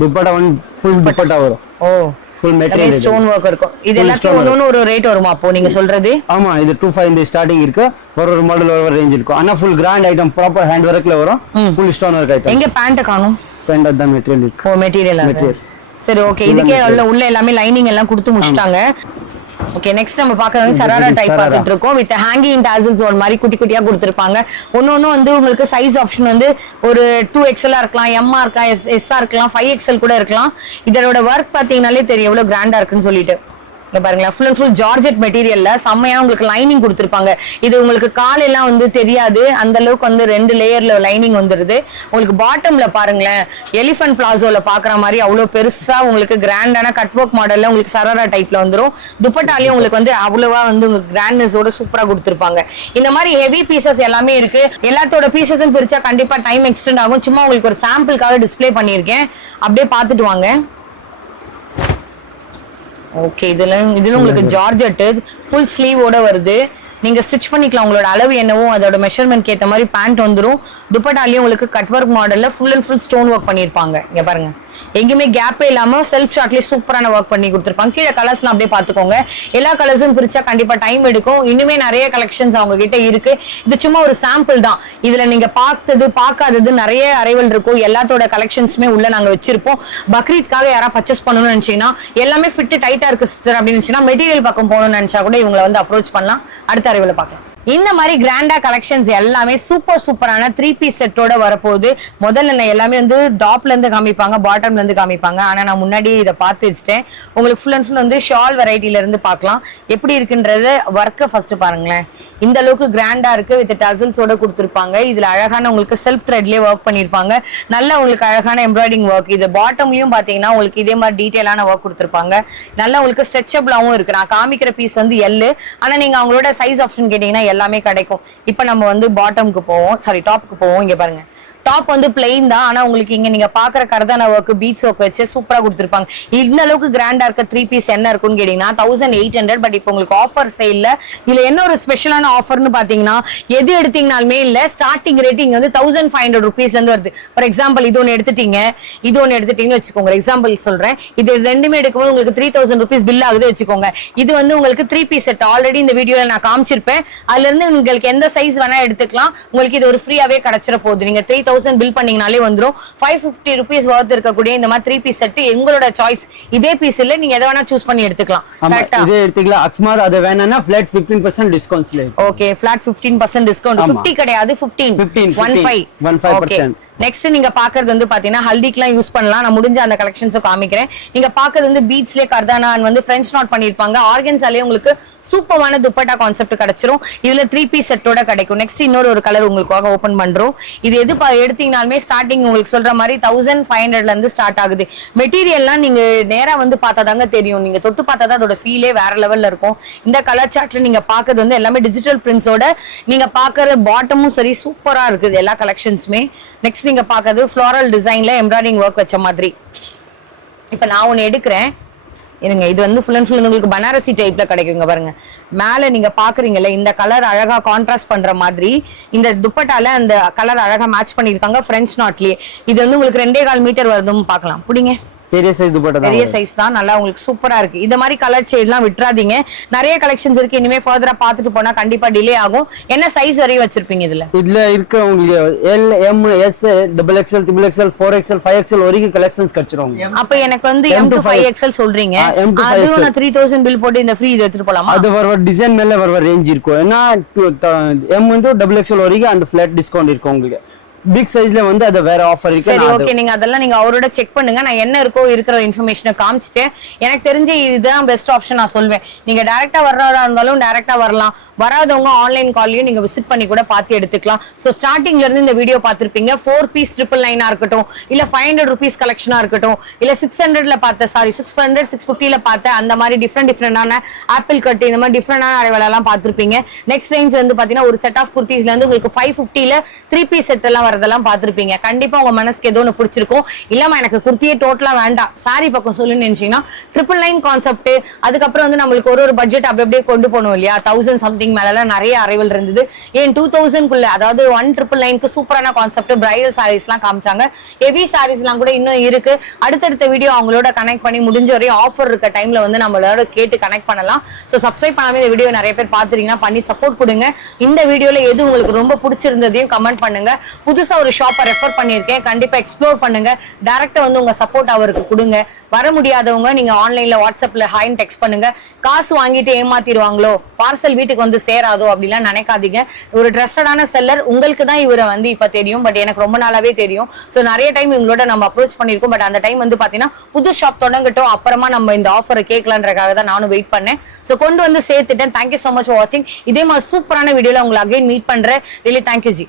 dupatta one full dupatta வரும். ஓ, ஃபுல் மெட்டீரியல் ஸ்டோன் ஒர்க் இருக்கும். இது எல்லாத்தையும் ஒவ்வொரு ஒரு ரேட் வருமா அப்போ நீங்க சொல்றது? ஆமா, இது 2500 ஸ்டார்டிங் இருக்கு. ஒரு மாடல் ஒரு ரேஞ்ச் இருக்கும். ஆனா full grand item proper hand ஒர்க்ல வரும். Full stone work item. எங்க பேண்ட் காணோம்? பேண்ட் அத மெட்டீரியல் இருக்கு. Oh, material. சரி, ஓகே. இதுக்கே உள்ள எல்லாமே லைனிங் எல்லாம் கொடுத்து முடிச்சிட்டாங்க. ஓகே, நெக்ஸ்ட் நம்ம பார்க்கறது சராரா டைப் பார்த்துட்டு இருக்கோம். வித் ஹேங்கிங் டாசல்ஸ் ஒரு மாதிரி குட்டி குட்டியா கொடுத்திருப்பாங்க. ஒன்னொன்னு வந்து உங்களுக்கு சைஸ் ஆப்ஷன் வந்து ஒரு 2XL இருக்கலாம், M இருக்கலாம், S இருக்கலாம், 5XL கூட இருக்கலாம். இதோட ஒர்க் பாத்தீங்கன்னாலே தெரியும் எவ்வளவு கிராண்டா இருக்குன்னு சொல்லிட்டு. இங்க பாருங்களேன், ஃபுல் அண்ட் ஃபுல் ஜார்ஜெட் மெட்டீரியல்ல செம்மையா உங்களுக்கு லைனிங் கொடுத்திருப்பாங்க. இது உங்களுக்கு கால் எல்லாம் வந்து தெரியாது, அந்த அளவுக்கு வந்து 2 லேயர்ல லைனிங் வந்துருது. உங்களுக்கு பாட்டம்ல பாருங்களேன், எலிஃபென்ட் பிளாசோல பாக்குற மாதிரி அவ்வளவு பெருசா உங்களுக்கு கிராண்டான கட் ஒர்க் மாடல்ல உங்களுக்கு சராரா டைப்ல வந்துரும். துப்பட்டாலையும் உங்களுக்கு வந்து அவ்வளவா வந்து உங்களுக்கு கிராண்ட்னஸோட சூப்பரா கொடுத்திருப்பாங்க. இந்த மாதிரி ஹெவி பீசஸ் எல்லாமே இருக்கு. எல்லாத்தோட பீசஸும் பிரிச்சா கண்டிப்பா டைம் எக்ஸ்டெண்ட் ஆகும். சும்மா உங்களுக்கு ஒரு சாம்பிளுக்காக டிஸ்பிளே பண்ணியிருக்கேன், அப்படியே பார்த்துட்டு வாங்க. ஓகே, இதுல உங்களுக்கு ஜார்ஜெட் ஃபுல் ஸ்லீவோட வருது. நீங்க ஸ்டிச் பண்ணிக்கலாம். உங்களோட அளவு என்னவோ அதோட மெஷர்மென்ட்க்கு ஏத்த மாதிரி பேண்ட் வந்துரும். துப்பட்டாலையும் உங்களுக்கு கட் ஒர்க் மாடல்ல full and full stone work பண்ணிருப்பாங்க. இங்க பாருங்க, எங்கேயுமே கேப்பே இல்லாம செல்ஃப் ஷார்ட்லயே சூப்பரான ஒர்க் பண்ணி கொடுத்துருப்பாங்க. கீழே கலர்ஸ்லாம் அப்படியே பாத்துக்கோங்க. எல்லா கலர்ஸும் பிரிச்சா கண்டிப்பா டைம் எடுக்கும். இன்னுமே நிறைய கலெக்ஷன்ஸ் அவங்க கிட்ட இருக்கு. இது சும்மா ஒரு சாம்பிள் தான். இதுல நீங்க பார்த்தது பார்க்காதது நிறைய அரைவல் இருக்கும். எல்லாத்தோட கலெக்ஷன்ஸுமே உள்ள நாங்க வச்சிருப்போம். பக்ரீத்காக யாராவது பர்ச்சேஸ் பண்ணணும்னு நினைச்சீங்கன்னா, எல்லாமே ஃபிட் டைட்டா இருக்கு சிஸ்டர் அப்படின்னு நினைச்சீங்கன்னா மெட்டீரியல் பக்கம் போகணும்னு நினைச்சா கூட இவங்களை வந்து அப்ரோச் பண்ணலாம். அடுத்த அரைவலை பார்க்கலாம். இந்த மாதிரி கிராண்டா கலெக்ஷன்ஸ் எல்லாமே சூப்பரான 3-piece செட்டோட வரப்போகுது. முதல்ல நான் எல்லாமே வந்து டாப்ல இருந்து காமிப்பாங்க, பாட்டம்ல இருந்து காமிப்பாங்க. ஆனா நான் முன்னாடி இதை பார்த்து வச்சுட்டேன். உங்களுக்கு ஃபுல் அண்ட் ஃபுல் வந்து ஷால் வெரைட்டில இருந்து பார்க்கலாம். எப்படி இருக்குன்றது ஒர்க்கை ஃபர்ஸ்ட் பாருங்களேன். இந்த அளவுக்கு கிராண்டா இருக்கு, வித் டசல்ஸோட கொடுத்துருப்பாங்க. இதுல அழகான உங்களுக்கு செல்ஃப் த்ரெட்லயே ஒர்க் பண்ணிருப்பாங்க. நல்ல உங்களுக்கு அழகான எம்ப்ராய்டிங் ஒர்க். இது பாட்டம்லயும் பாத்தீங்கன்னா உங்களுக்கு இதே மாதிரி டீடைலான ஒர்க் கொடுத்துருப்பாங்க. நல்லா உங்களுக்கு ஸ்ட்ரெச்சபிளாவும் இருக்கு. நான் காமிக்கிற பீஸ் வந்து எல்லு, ஆனா நீங்க அவங்களோட சைஸ் ஆப்ஷன் கேட்டீங்கன்னா எல்லாமே கிடைக்கும். இப்ப நம்ம வந்து பாட்டம்க்கு போவோம், சாரி டாப்க்கு போவோம். இங்க பாருங்க, டாப் வந்து பிளெயின் தான். ஆனா உங்களுக்கு இங்க நீங்க பாக்குற கர்தானா ஒர்க், பீட்ஸ் ஒர்க் வச்சு சூப்பரா கொடுத்துருப்பாங்க. இந்த அளவுக்கு கிராண்டா இருக்க 3-piece என்ன இருக்குன்னு கேட்டீங்கன்னா 1800. பட் இப்போ உங்களுக்கு ஆஃபர் சேல்ல இதுல என்ன ஒரு ஸ்பெஷலான ஆஃபர்னு பாத்தீங்கன்னா, எது எடுத்தீங்கனாலுமே இல்ல ஸ்டார்டிங் ரேட்டிங் வந்து 1500 rupeesல இருந்து வருது. ஃபார் எக்ஸாம்பிள் இது ஒன்னு எடுத்துட்டீங்க, இது ஒன்னு எடுத்துட்டீங்கன்னு வச்சுக்கோங்க. எக்ஸாம்பிள் சொல்றேன், இது ரெண்டுமே எடுக்கும்போது உங்களுக்கு 3000 rupees பில் ஆகுது வச்சுக்கோங்க. இது வந்து உங்களுக்கு 3-piece செட் ஆல்ரெடி இந்த வீடியோல நான் காமிச்சிருப்பேன். அதுல இருந்து உங்களுக்கு எந்த சைஸ் வேணா எடுத்துக்கலாம். உங்களுக்கு இது ஒரு ஃப்ரீயாவே கிடைச்சிட போகுது. நீங்க 3000 பில் பண்ணீங்கனாலே வந்துரும். 550 rupees worth இருக்கக்கூடிய இந்த மாதிரி 3-piece செட் எங்களோட சாய்ஸ். இதே பீஸ் இல்ல, நீங்க எதை வேணா சூஸ் பண்ணி எடுத்துக்கலாம். கரெக்ட்டா? இதே எடுத்துக்கலாம். அக்ஸ்மார் அது வேணாம்னா ஃபிளாட் 15% டிஸ்கவுண்ட்ஸ்ல. Okay, flat 15% discount. 50 கிடையாது, 15. நெக்ஸ்ட் நீங்க பாக்குறது வந்து பாத்தீங்கன்னா ஹல்திக்குலாம் யூஸ் பண்ணலாம். நான் முடிஞ்ச அந்த கலெக்ஷன்ஸை காமிக்கிறேன். நீங்க பாக்குறது வந்து பீட்ஸ்லயே கர்தானா வந்து பிரெஞ்ச் நாட் பண்ணிருப்பாங்க. ஆர்கன்ஸாலே உங்களுக்கு சூப்பரான துப்பட்டா கான்செப்ட் கிடைச்சிரும். இதுல 3-piece செட்டோட கிடைக்கும். நெக்ஸ்ட் இன்னொரு கலர் உங்களுக்காக ஓபன் பண்றோம். இது எது எடுத்தீங்கனாலுமே ஸ்டார்டிங் உங்களுக்கு சொல்ற மாதிரி 1500ல இருந்து ஸ்டார்ட் ஆகுது. மெட்டீரியல்லாம் நீங்க நேரா வந்து பார்த்தாதாங்க தெரியும். நீங்க தொட்டு பார்த்தாதான் அதோட ஃபீலே வேற லெவல்ல இருக்கும். இந்த கலர் சார்ட்ல நீங்க பாக்குறது வந்து எல்லாமே டிஜிட்டல் பிரிண்ட்ஸோட நீங்க பாக்குற பாட்டமும் சரி சூப்பரா இருக்குது எல்லா கலெக்ஷன்ஸுமே. நெக்ஸ்ட் நீங்க பாக்குறது ஃப்ளோரல் டிசைன்ல எம்ப்ராய்டிங் ஒர்க் வச்ச மாதிரி. இப்ப நான் ஒன்னு எடுக்கிறேன் இருங்க. இது வந்து ஃபுல் அண்ட் ஃபுல் உங்களுக்கு பனாரசி டைப்ல கிடைக்குங்க. பாருங்க, மேல நீங்க பாக்குறீங்கல்ல, இந்த கலர் அழகா கான்ட்ராஸ்ட் பண்ற மாதிரி இந்த துப்பட்டால அந்த கலர் அழகா மேட்ச் பண்ணிருக்காங்க பிரெஞ்ச் நாட்லயே. இது வந்து உங்களுக்கு 2.25 மீட்டர் வருதுன்னு பாக்கலாம். புடிங்க, பெரிய சைஸ் துப்பட்டா தான். பெரிய சைஸ் தான். நல்லா உங்களுக்கு சூப்பரா இருக்கு. இந்த மாதிரி கலர் ஷேட்லாம் விட்டுறாதீங்க. நிறைய கலெக்ஷன்ஸ் இருக்கு. இனிமே ஃபர்தரா பாத்துட்டு போனா கண்டிப்பா டிலே ஆகும். என்ன சைஸ் வரையும் வச்சிருப்பீங்க இதுல? இதுல இருக்க உங்களுக்கு L, M, S, XXL, XXL, 4XL, 5XL வரைக்கும் கலெக்ஷன்ஸ் கிடைச்சிரும். அப்ப எனக்கு வந்து M to 5XL சொல்றீங்க. அதுவும் நான் 3000 பில் போட்டு இந்த ஃப்ரீ இது எடுத்துட்டு போலாமா? அது வர டிசைன் மேல வர ரேஞ்ச் இருக்கும். ஏன்னா M to XXL வரைக்கும் அந்த ஃபிளாட் டிஸ்கவுண்ட் இருக்கும் உங்களுக்கு. பிக் சைஸ்ல வந்து அது வேற ஆஃபர் இருக்கு. சரி, ஓகே, நீங்க அதெல்லாம் நீங்க அவரோட செக் பண்ணுங்க. நான் என்ன இருக்கோ இருக்கிற இன்ஃபர்மேஷனை காமிச்சிட்டேன். எனக்கு தெரிஞ்சு இதுதான் பெஸ்ட் ஆப்ஷன் நான் சொல்வேன். நீங்க டைரக்டா வர்றதா இருந்தாலும் டைரக்டா வரலாம். வராதவங்க ஆன்லைன் கால்லையும் நீங்க விசிட் பண்ணி கூட பார்த்து எடுத்துக்கலாம். சோ ஸ்டார்டிங்ல இருந்து இந்த வீடியோ பார்த்திருப்பீங்க. 4-piece 999 இருக்கட்டும், இல்ல 500 rupees கலெக்ஷனா இருக்கட்டும், இல்ல 600ல பார்த்த 600 650ல பார்த்த அந்த மாதிரி டிஃபரெண்டான ஆப்பிள் கட் இந்த மாதிரி டிஃபரெண்டான அரைவல் எல்லாம் பார்த்திருப்பீங்க. நெக்ஸ்ட் ரேஞ்ச் வந்து பாத்தீங்கன்னா ஒரு செட் ஆஃப் குர்த்திஸ்ல இருந்து உங்களுக்கு 550ல 3-piece செட் எல்லாம் வரதெல்லாம் பாத்திருப்பீங்க. கண்டிப்பா உங்க மனசுக்கு ஏதோ ஒன்று பிடிச்சிருக்கும். இல்லாம எனக்கு குர்த்தியே டோட்டலா வேண்டாம், சாரி பக்கம் சொல்லுன்னு நினைச்சீங்கன்னா 999 கான்செப்ட். அதுக்கப்புறம் வந்து நம்மளுக்கு ஒரு பட்ஜெட் அப்படியே கொண்டு போகணும் இல்லையா? 1000 சம்திங் மேல நிறைய அரைவல் இருந்தது. ஏன் 2000க்குள்ள, அதாவது 1999க்கு சூப்பரான கான்செப்ட் பிரைடல் சாரீஸ் எல்லாம் காமிச்சாங்க. ஹெவி சாரீஸ் எல்லாம் கூட இன்னும் இருக்கு. அடுத்தடுத்த வீடியோ அவங்களோட கனெக்ட் பண்ணி முடிஞ்ச வரையும் ஆஃபர் இருக்க டைம்ல வந்து நம்மளோட கேட்டு கனெக்ட் பண்ணலாம். சோ சப்ஸ்கிரைப் பண்ணாம இந்த வீடியோ நிறைய பேர் பாத்துறீங்கன்னா பண்ணி சப்போர்ட் கொடுங்க. இந்த வீடியோல எது உங்களுக்கு ரொம்ப பிடிச்சிருந்ததையும் கமெண்ட் பண்ணுங்க. புதுசா ஒரு ஷாப்பை ரெஃபர் பண்ணிருக்கேன், கண்டிப்பா எக்ஸ்ப்ளோர் பண்ணுங்க. டைரக்டா வந்து உங்க சப்போர்ட் அவருக்கு கொடுங்க. வர முடியாதவங்க நீங்க ஆன்லைன்ல வாட்ஸ்அப்ல ஹாய்னு டெக்ஸ்ட் பண்ணுங்க. காசு வாங்கிட்டு ஏமாத்திடுவாங்களோ, பார்சல் வீட்டுக்கு வந்து சேராதோ அப்படிலாம் நினைக்காதீங்க. ஒரு ட்ரஸ்டடான செல்லர். உங்களுக்கு தான் இவரை வந்து இப்ப தெரியும், பட் எனக்கு ரொம்ப நாளாவே தெரியும். சோ நிறைய டைம் இவங்களோட நம்ம அப்ரோச் பண்ணிருக்கோம். பட் அந்த டைம் வந்து பாத்தீங்கன்னா புது ஷாப் தொடங்கட்டும், அப்புறமா நம்ம இந்த ஆஃபரை கேட்கலான்றக்காக தான் நானும் வெயிட் பண்ணேன். சோ கொண்டு வந்து சேர்த்துட்டேன். தேங்க்யூ சோ மச் ஃபார் வாட்சிங். இதே மாதிரி சூப்பரான வீடியோல உங்களை அகைன் மீட் பண்றேன். Really thank you G.